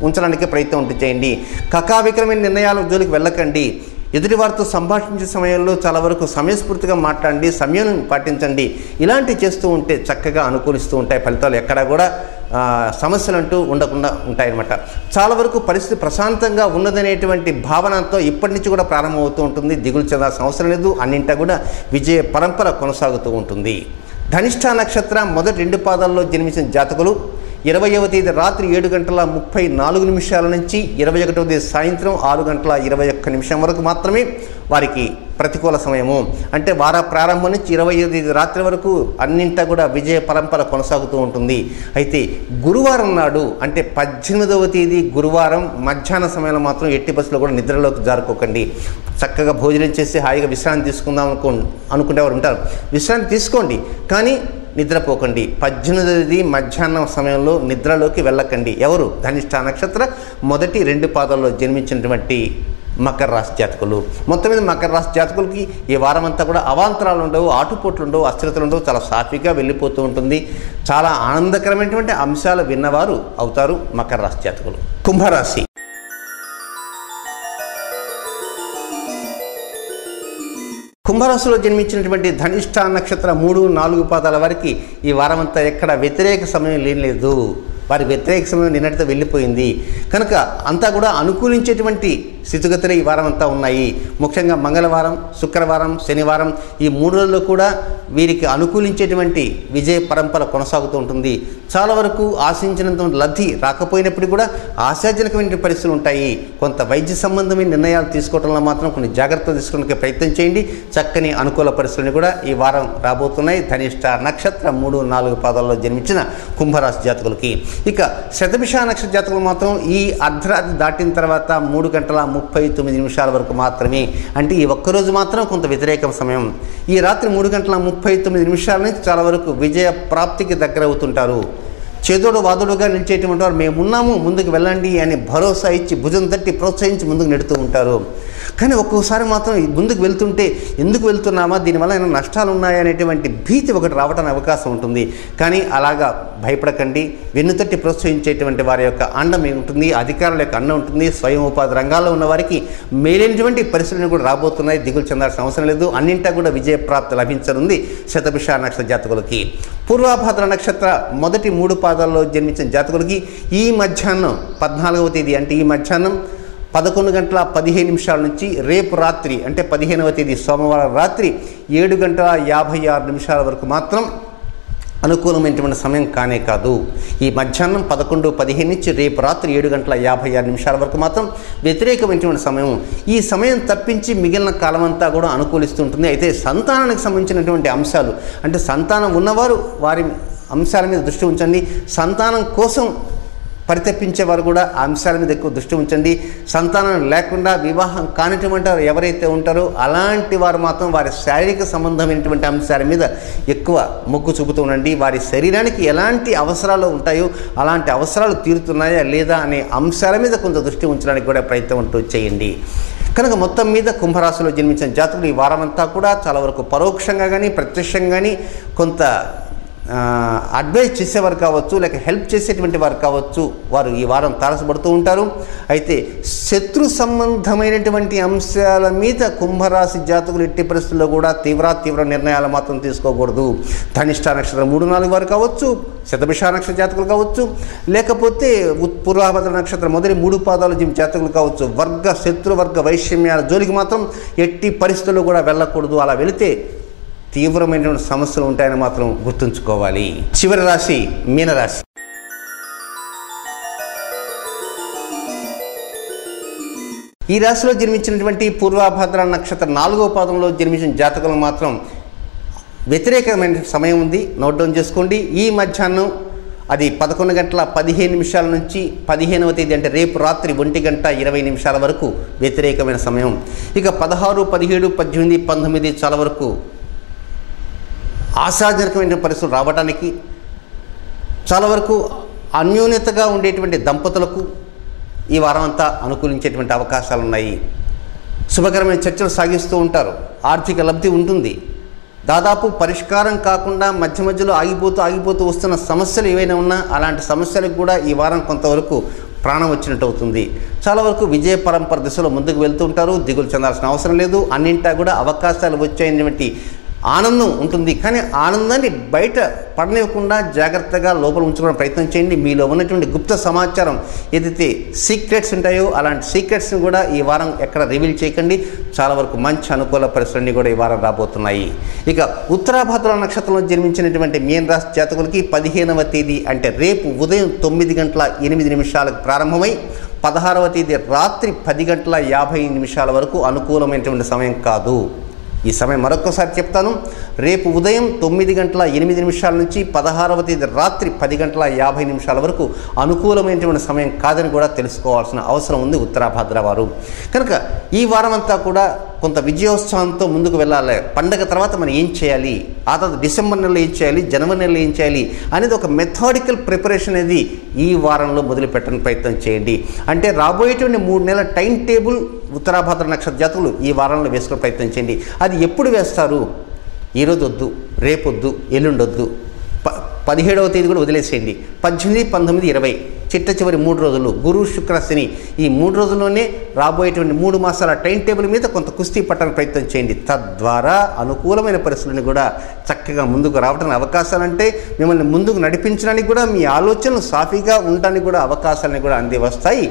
ఉంచడానికి ప్రయత్నం ఉంటూ చేయండి. కకావికరమైన నిర్ణయాల జోలికి వెళ్ళకండి. ఎదుటివారితో సంభాషించే సమయంలో చాలా వరకు సమయస్ఫూర్తిగా మాట్లాడండి, సమయం పాటించండి. ఇలాంటివి చేస్తూ ఉంటే చక్కగా అనుకూలిస్తూ ఉంటాయి. ఫలితాలు ఎక్కడా కూడా సమస్యలు అంటూ ఉండకుండా ఉంటాయన్నమాట. చాలా వరకు పరిస్థితి ప్రశాంతంగా ఉన్నదనేటువంటి భావనతో ఇప్పటి నుంచి కూడా ప్రారంభమవుతూ ఉంటుంది. దిగులు చెందాల్సిన అవసరం లేదు. అన్నింటా కూడా విజయ పరంపర కొనసాగుతూ ఉంటుంది. ధనిష్ఠ నక్షత్ర మొదటి 2 పాదాల్లో జన్మించిన జాతకులు 20వ తేదీ రాత్రి 7:34 నుంచి 21వ తేదీ సాయంత్రం 6:21 వరకు మాత్రమే వారికి ప్రతికూల సమయము. అంటే వార ప్రారంభం నుంచి 20వ తేదీ రాత్రి వరకు అన్నింటా కూడా విజయ పరంపర కొనసాగుతూ ఉంటుంది. అయితే గురువారం నాడు అంటే 18వ తేదీ గురువారం మధ్యాహ్న సమయంలో మాత్రం ఎట్టి బస్సులో కూడా నిద్రలోకి జారుకోకండి. చక్కగా భోజనం చేసి హాయిగా విశ్రాంతి తీసుకుందాం అనుకునేవారు ఉంటారు. విశ్రాంతి తీసుకోండి, కానీ నిద్రపోకండి. 18వ మధ్యాహ్నం సమయంలో నిద్రలోకి వెళ్ళకండి. ఎవరు? ధనిష్ఠ నక్షత్ర మొదటి 2 పాదాల్లో జన్మించినటువంటి మకర రాశి జాతకులు. మొత్తం మీద మకర రాశి జాతకులకి ఈ వారం అంతా కూడా అవాంతరాలు ఉండవు, ఆటుపోట్లు ఉండవు, అస్థిరతలు ఉండవు. చాలా సాఫీగా వెళ్ళిపోతూ ఉంటుంది. చాలా ఆనందకరమైనటువంటి అంశాలు విన్నవారు అవుతారు మకర రాశి జాతకులు. కుంభరాశి. కుంభరాశిలో జన్మించినటువంటి ధనిష్ఠ నక్షత్ర 3, 4 పాదాల వారికి ఈ వారమంతా ఎక్కడ వ్యతిరేక సమయం లేనిలేదు. వారి వ్యతిరేక సమయం నిన్నటితో వెళ్ళిపోయింది. కనుక అంతా కూడా అనుకూలించేటువంటి స్థితిగతులు ఈ వారం అంతా ఉన్నాయి. ముఖ్యంగా మంగళవారం, శుక్రవారం, శనివారం ఈ 3 రోజుల్లో కూడా వీరికి అనుకూలించేటువంటి విజయ పరంపర కొనసాగుతూ ఉంటుంది. చాలా వరకు ఆశించినంత లబ్ధి రాకపోయినప్పుడు కూడా ఆశాజనకమైన పరిస్థితులు ఉంటాయి. కొంత వైద్య సంబంధమైన నిర్ణయాలు తీసుకోవడంలో మాత్రం కొన్ని జాగ్రత్తలు తీసుకోవడానికి ప్రయత్నం చేయండి. చక్కని అనుకూల పరిస్థితులను కూడా ఈ వారం రాబోతున్నాయి. ధనిష్ట నక్షత్ర 3, 4 పాదాల్లో జన్మించిన కుంభరాశి జాతకులకి. ఇక శతభిష నక్షత్ర జాతకులు మాత్రం ఈ అర్ధరాత్రి దాటిన తర్వాత 3:39 వరకు మాత్రమే, అంటే ఈ ఒక్కరోజు మాత్రం కొంత వ్యతిరేక సమయం. ఈ రాత్రి 3:39 నుంచి చాలా వరకు విజయ ప్రాప్తికి దగ్గర అవుతుంటారు. చేదోడు వాదుడుగా నిలిచేటువంటి వారు మేమున్నాము, ముందుకు వెళ్ళండి అని భరోసా ఇచ్చి భుజం తట్టి ప్రోత్సహించి ముందుకు నెడుతూ ఉంటారు. కానీ ఒక్కోసారి మాత్రం ముందుకు వెళ్తుంటే ఎందుకు వెళ్తున్నామా, దీనివల్ల ఏమైనా నష్టాలు ఉన్నాయా అనేటువంటి భీతి ఒకటి రావడానికి అవకాశం ఉంటుంది. కానీ అలాగా భయపడకండి. వెన్నుతట్టి ప్రోత్సహించేటువంటి వారి యొక్క అండం ఉంటుంది, అధికారుల యొక్క అండం ఉంటుంది. స్వయం ఉపాధి రంగాల్లో ఉన్న వారికి మేలైనటువంటి పరిస్థితులను కూడా రాబోతున్నాయి. దిగులు చెందాల్సిన అవసరం లేదు. అన్నింటా కూడా విజయప్రాప్తి లభించనుంది శతభిష నక్షత్ర జాతకులకి. పూర్వభాద్ర నక్షత్ర మొదటి 3 పాదాల్లో జన్మించిన జాతకులకి ఈ మధ్యాహ్నం 14వ తేదీ అంటే ఈ మధ్యాహ్నం 11:15 నుంచి రేపు రాత్రి అంటే 15వ తేదీ సోమవారం రాత్రి 7:56 వరకు మాత్రం అనుకూలమైనటువంటి సమయం కానే కాదు. ఈ మధ్యాహ్నం 11:15 నుంచి రేపు రాత్రి 7:56 వరకు మాత్రం వ్యతిరేకమైనటువంటి సమయం. ఈ సమయం తప్పించి మిగిలిన కాలం అంతా కూడా అనుకూలిస్తుంటుంది. అయితే సంతానానికి సంబంధించినటువంటి అంశాలు, అంటే సంతానం ఉన్నవారు వారి అంశాల మీద దృష్టి ఉంచండి. సంతానం కోసం పరితపించేవారు కూడా ఆ అంశాల మీద ఎక్కువ దృష్టి ఉంచండి. సంతానం లేకుండా వివాహం కానిటువంటి వారు ఎవరైతే ఉంటారో అలాంటి వారు మాత్రం వారి శారీరక సంబంధమైనటువంటి అంశాల మీద ఎక్కువ మొగ్గు చూపుతూ ఉండండి. వారి శరీరానికి ఎలాంటి అవసరాలు ఉంటాయో అలాంటి అవసరాలు తీరుతున్నాయా లేదా అనే అంశాల మీద కొంత దృష్టి ఉంచడానికి కూడా ప్రయత్నం అంటూ చేయండి. కనుక మొత్తం మీద కుంభరాశిలో జన్మించిన జాతకులు ఈ వారం అంతా కూడా చాలా వరకు పరోక్షంగా కానీ ప్రత్యక్షంగా కానీ కొంత అడ్వైజ్ చేసేవారు కావచ్చు, లేక హెల్ప్ చేసేటువంటి వారు కావచ్చు, వారు ఈ వారం తారసపడుతూ ఉంటారు. అయితే శత్రు సంబంధమైనటువంటి అంశాల మీద కుంభరాశి జాతకులు ఎట్టి పరిస్థితుల్లో కూడా తీవ్ర నిర్ణయాలు మాత్రం తీసుకోకూడదు. ధనిష్ట నక్షత్రం 3, 4 వారు కావచ్చు, శతభిష నక్షత్ర జాతకులు కావచ్చు, లేకపోతే పూర్వభద్ర నక్షత్రం మొదటి 3 పాదాలు జాతకులు కావచ్చు, శత్రువర్గ వైషమ్యాల జోలికి మాత్రం ఎట్టి పరిస్థితుల్లో కూడా వెళ్ళకూడదు. అలా వెళితే తీవ్రమైనటువంటి సమస్యలు ఉంటాయని మాత్రం గుర్తుంచుకోవాలి. చివరి రాశి మీనరాశి. ఈ రాశిలో జన్మించినటువంటి పూర్వభద్ర నక్షత్ర 4వ పాదంలో జన్మించిన జాతకులు మాత్రం వ్యతిరేకమైన సమయం ఉంది. నోట్ డౌన్ చేసుకోండి. ఈ మధ్యాహ్నం అది 11:15 నుంచి 15వ తేదీ అంటే రేపు రాత్రి 1:20 వరకు వ్యతిరేకమైన సమయం. ఇక 16, 17, 18, 19 చాలా వరకు ఆశాజనకమైన పరిస్థితులు రావడానికి, చాలా వరకు అన్యోన్యతగా ఉండేటువంటి దంపతులకు ఈ వారం అంతా అనుకూలించేటువంటి అవకాశాలు ఉన్నాయి. శుభకరమైన చర్చలు సాగిస్తూ ఉంటారు. ఆర్థిక లబ్ధి ఉంటుంది. దాదాపు పరిష్కారం కాకుండా మధ్యలో ఆగిపోతూ వస్తున్న సమస్యలు ఏవైనా ఉన్నా అలాంటి సమస్యలకు కూడా ఈ వారం కొంతవరకు ప్రాణం వచ్చినట్టు అవుతుంది. చాలా వరకు విజయ పరంపర దిశలో ముందుకు వెళ్తూ ఉంటారు. దిగులు చెందాల్సిన అవసరం లేదు. అన్నింటా కూడా అవకాశాలు వచ్చేటువంటి ఆనందం ఉంటుంది. కానీ ఆనందాన్ని బయట పడనివ్వకుండా జాగ్రత్తగా లోపల ఉంచుకోవడం ప్రయత్నం చేయండి. మీలో ఉన్నటువంటి గుప్త సమాచారం ఏదైతే సీక్రెట్స్ ఉంటాయో అలాంటి సీక్రెట్స్ని కూడా ఈ వారం ఎక్కడ రివీల్ చేయకండి. చాలా వరకు మంచి అనుకూల పరిస్థితులన్నీ కూడా ఈ వారం రాబోతున్నాయి. ఇక ఉత్తరాభద్ర నక్షత్రంలో జన్మించినటువంటి మీన రాశి జాతకులకి 15వ తేదీ అంటే రేపు ఉదయం 9:08 ప్రారంభమై 16వ తేదీ రాత్రి 10:50 వరకు అనుకూలమైనటువంటి సమయం కాదు. ఈ సమయం మరొకసారి చెప్తాను. రేపు ఉదయం 9:08 నుంచి 16వ తేదీ రాత్రి 10:50 వరకు అనుకూలమైనటువంటి సమయం కాదని కూడా తెలుసుకోవాల్సిన అవసరం ఉంది ఉత్తరాభద్ర వారు. కనుక ఈ వారం అంతా కూడా కొంత విజయోత్సవంతో ముందుకు వెళ్ళాలి. పండగ తర్వాత మనం ఏం చేయాలి, ఆ తర్వాత డిసెంబర్ నెలలో ఏం చేయాలి, జనవరి నెలలో ఏం చేయాలి అనేది ఒక మెథాడికల్ ప్రిపరేషన్ అనేది ఈ వారంలో మొదలుపెట్టడానికి ప్రయత్నం చేయండి. అంటే రాబోయేటువంటి 3 నెలల టైం టేబుల్ ఉత్తరాభద్ర నక్షత్ర జాతకులు ఈ వారంలో వేసుకునే ప్రయత్నం చేయండి. అది ఎప్పుడు వేస్తారు? ఈరోజు వద్దు, రేపు వద్దు, ఎల్లుండి వద్దు, 17వ తేదీ కూడా వదిలేసేయండి. 18, 19, 20 చిట్ట చివరి 3 రోజులు గురు, శుక్ర, శని ఈ 3 రోజుల్లోనే రాబోయేటువంటి 3 మాసాల టైం టేబుల్ మీద కొంత కుస్తీ పట్టడానికి ప్రయత్నం చేయండి. తద్వారా అనుకూలమైన పరిస్థితులను కూడా చక్కగా ముందుకు రావడానికి అవకాశాలంటే మిమ్మల్ని ముందుకు నడిపించడానికి కూడా మీ ఆలోచనలు సాఫీగా ఉండడానికి కూడా అవకాశాలను కూడా అంది వస్తాయి.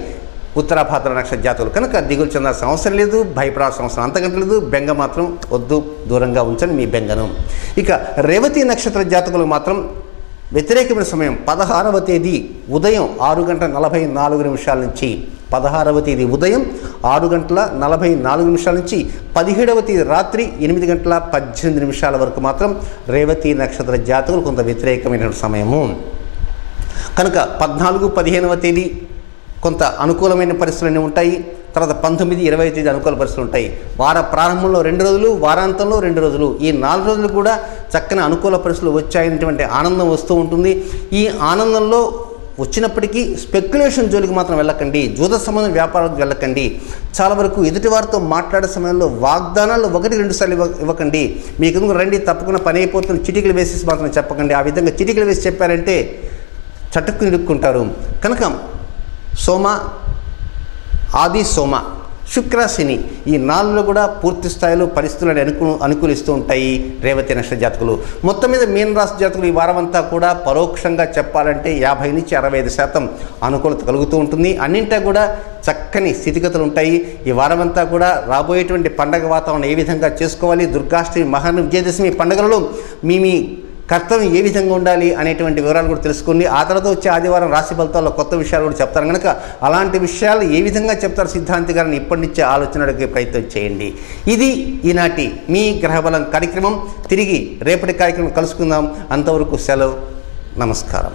ఉత్తరాభాద్ర నక్షత్ర జాతకులు కనుక దిగులు చెందాల్సిన అవసరం లేదు, భయపడాల్సిన అవసరం అంతకంటే లేదు. బెంగ మాత్రం వద్దు, దూరంగా ఉంచండి మీ బెంగను. ఇక రేవతి నక్షత్ర జాతకులకు మాత్రం వ్యతిరేకమైన సమయం 16వ తేదీ ఉదయం 6:44 నుంచి 16వ తేదీ ఉదయం 6:44 నుంచి 17వ తేదీ రాత్రి 8:18 వరకు మాత్రం రేవతి నక్షత్ర జాతకులు కొంత వ్యతిరేకమైన సమయము. కనుక 14, 15వ తేదీ కొంత అనుకూలమైన పరిస్థితులన్నీ ఉంటాయి. తర్వాత 19, 20వ తేదీ అనుకూల పరిస్థితులు ఉంటాయి. వార ప్రారంభంలో 2 రోజులు, వారాంతంలో 2 రోజులు, ఈ 4 రోజులు కూడా చక్కని అనుకూల పరిస్థితులు వచ్చాయనేటువంటి ఆనందం వస్తూ ఉంటుంది. ఈ ఆనందంలో వచ్చినప్పటికీ స్పెక్యులేషన్ జోలికి మాత్రం వెళ్ళకండి, జూద సంబంధం వ్యాపారాలకు వెళ్ళకండి. చాలా వరకు ఎదుటివారితో మాట్లాడే సమయంలో వాగ్దానాలు 1-2 సార్లు ఇవ్వకండి. మీకు రండి తప్పకుండా పని అయిపోతుంది చిటికలు వేసేసి మాత్రం చెప్పకండి. ఆ విధంగా చిటికలు వేసి చెప్పారంటే చటుక్కు ఇరుక్కుంటారు. కనుక సోమ, ఆది, సోమ, శుక్ర, శని ఈ 4లో కూడా పూర్తి స్థాయిలో పరిస్థితులను అనుకూలిస్తూ ఉంటాయి రేవతి నక్షత్ర జాతకులు. మొత్తం మీద మీన రాశి జాతకులు ఈ వారం అంతా కూడా పరోక్షంగా చెప్పాలంటే 50 నుంచి 65% అనుకూలత కలుగుతూ ఉంటుంది. అన్నింటా కూడా చక్కని స్థితిగతులు ఉంటాయి. ఈ వారం అంతా కూడా రాబోయేటువంటి పండగ వాతావరణం ఏ విధంగా చేసుకోవాలి, దుర్గాష్టమి, మహానవమి, విజయదశమి పండుగలలో మీ కర్తవ్యం ఏ విధంగా ఉండాలి అనేటువంటి వివరాలు కూడా తెలుసుకోండి. ఆ తర్వాత వచ్చే ఆదివారం రాశి ఫలితాల్లో కొత్త విషయాలు కూడా చెప్తారు. కనుక అలాంటి విషయాలు ఏ విధంగా చెప్తారు సిద్ధాంతి గారిని ఇప్పటి నుంచే ఆలోచన అడిగే ప్రయత్నం చేయండి. ఇది ఈనాటి మీ గ్రహబలం కార్యక్రమం. తిరిగి రేపటి కార్యక్రమం కలుసుకుందాం. అంతవరకు సెలవు, నమస్కారం.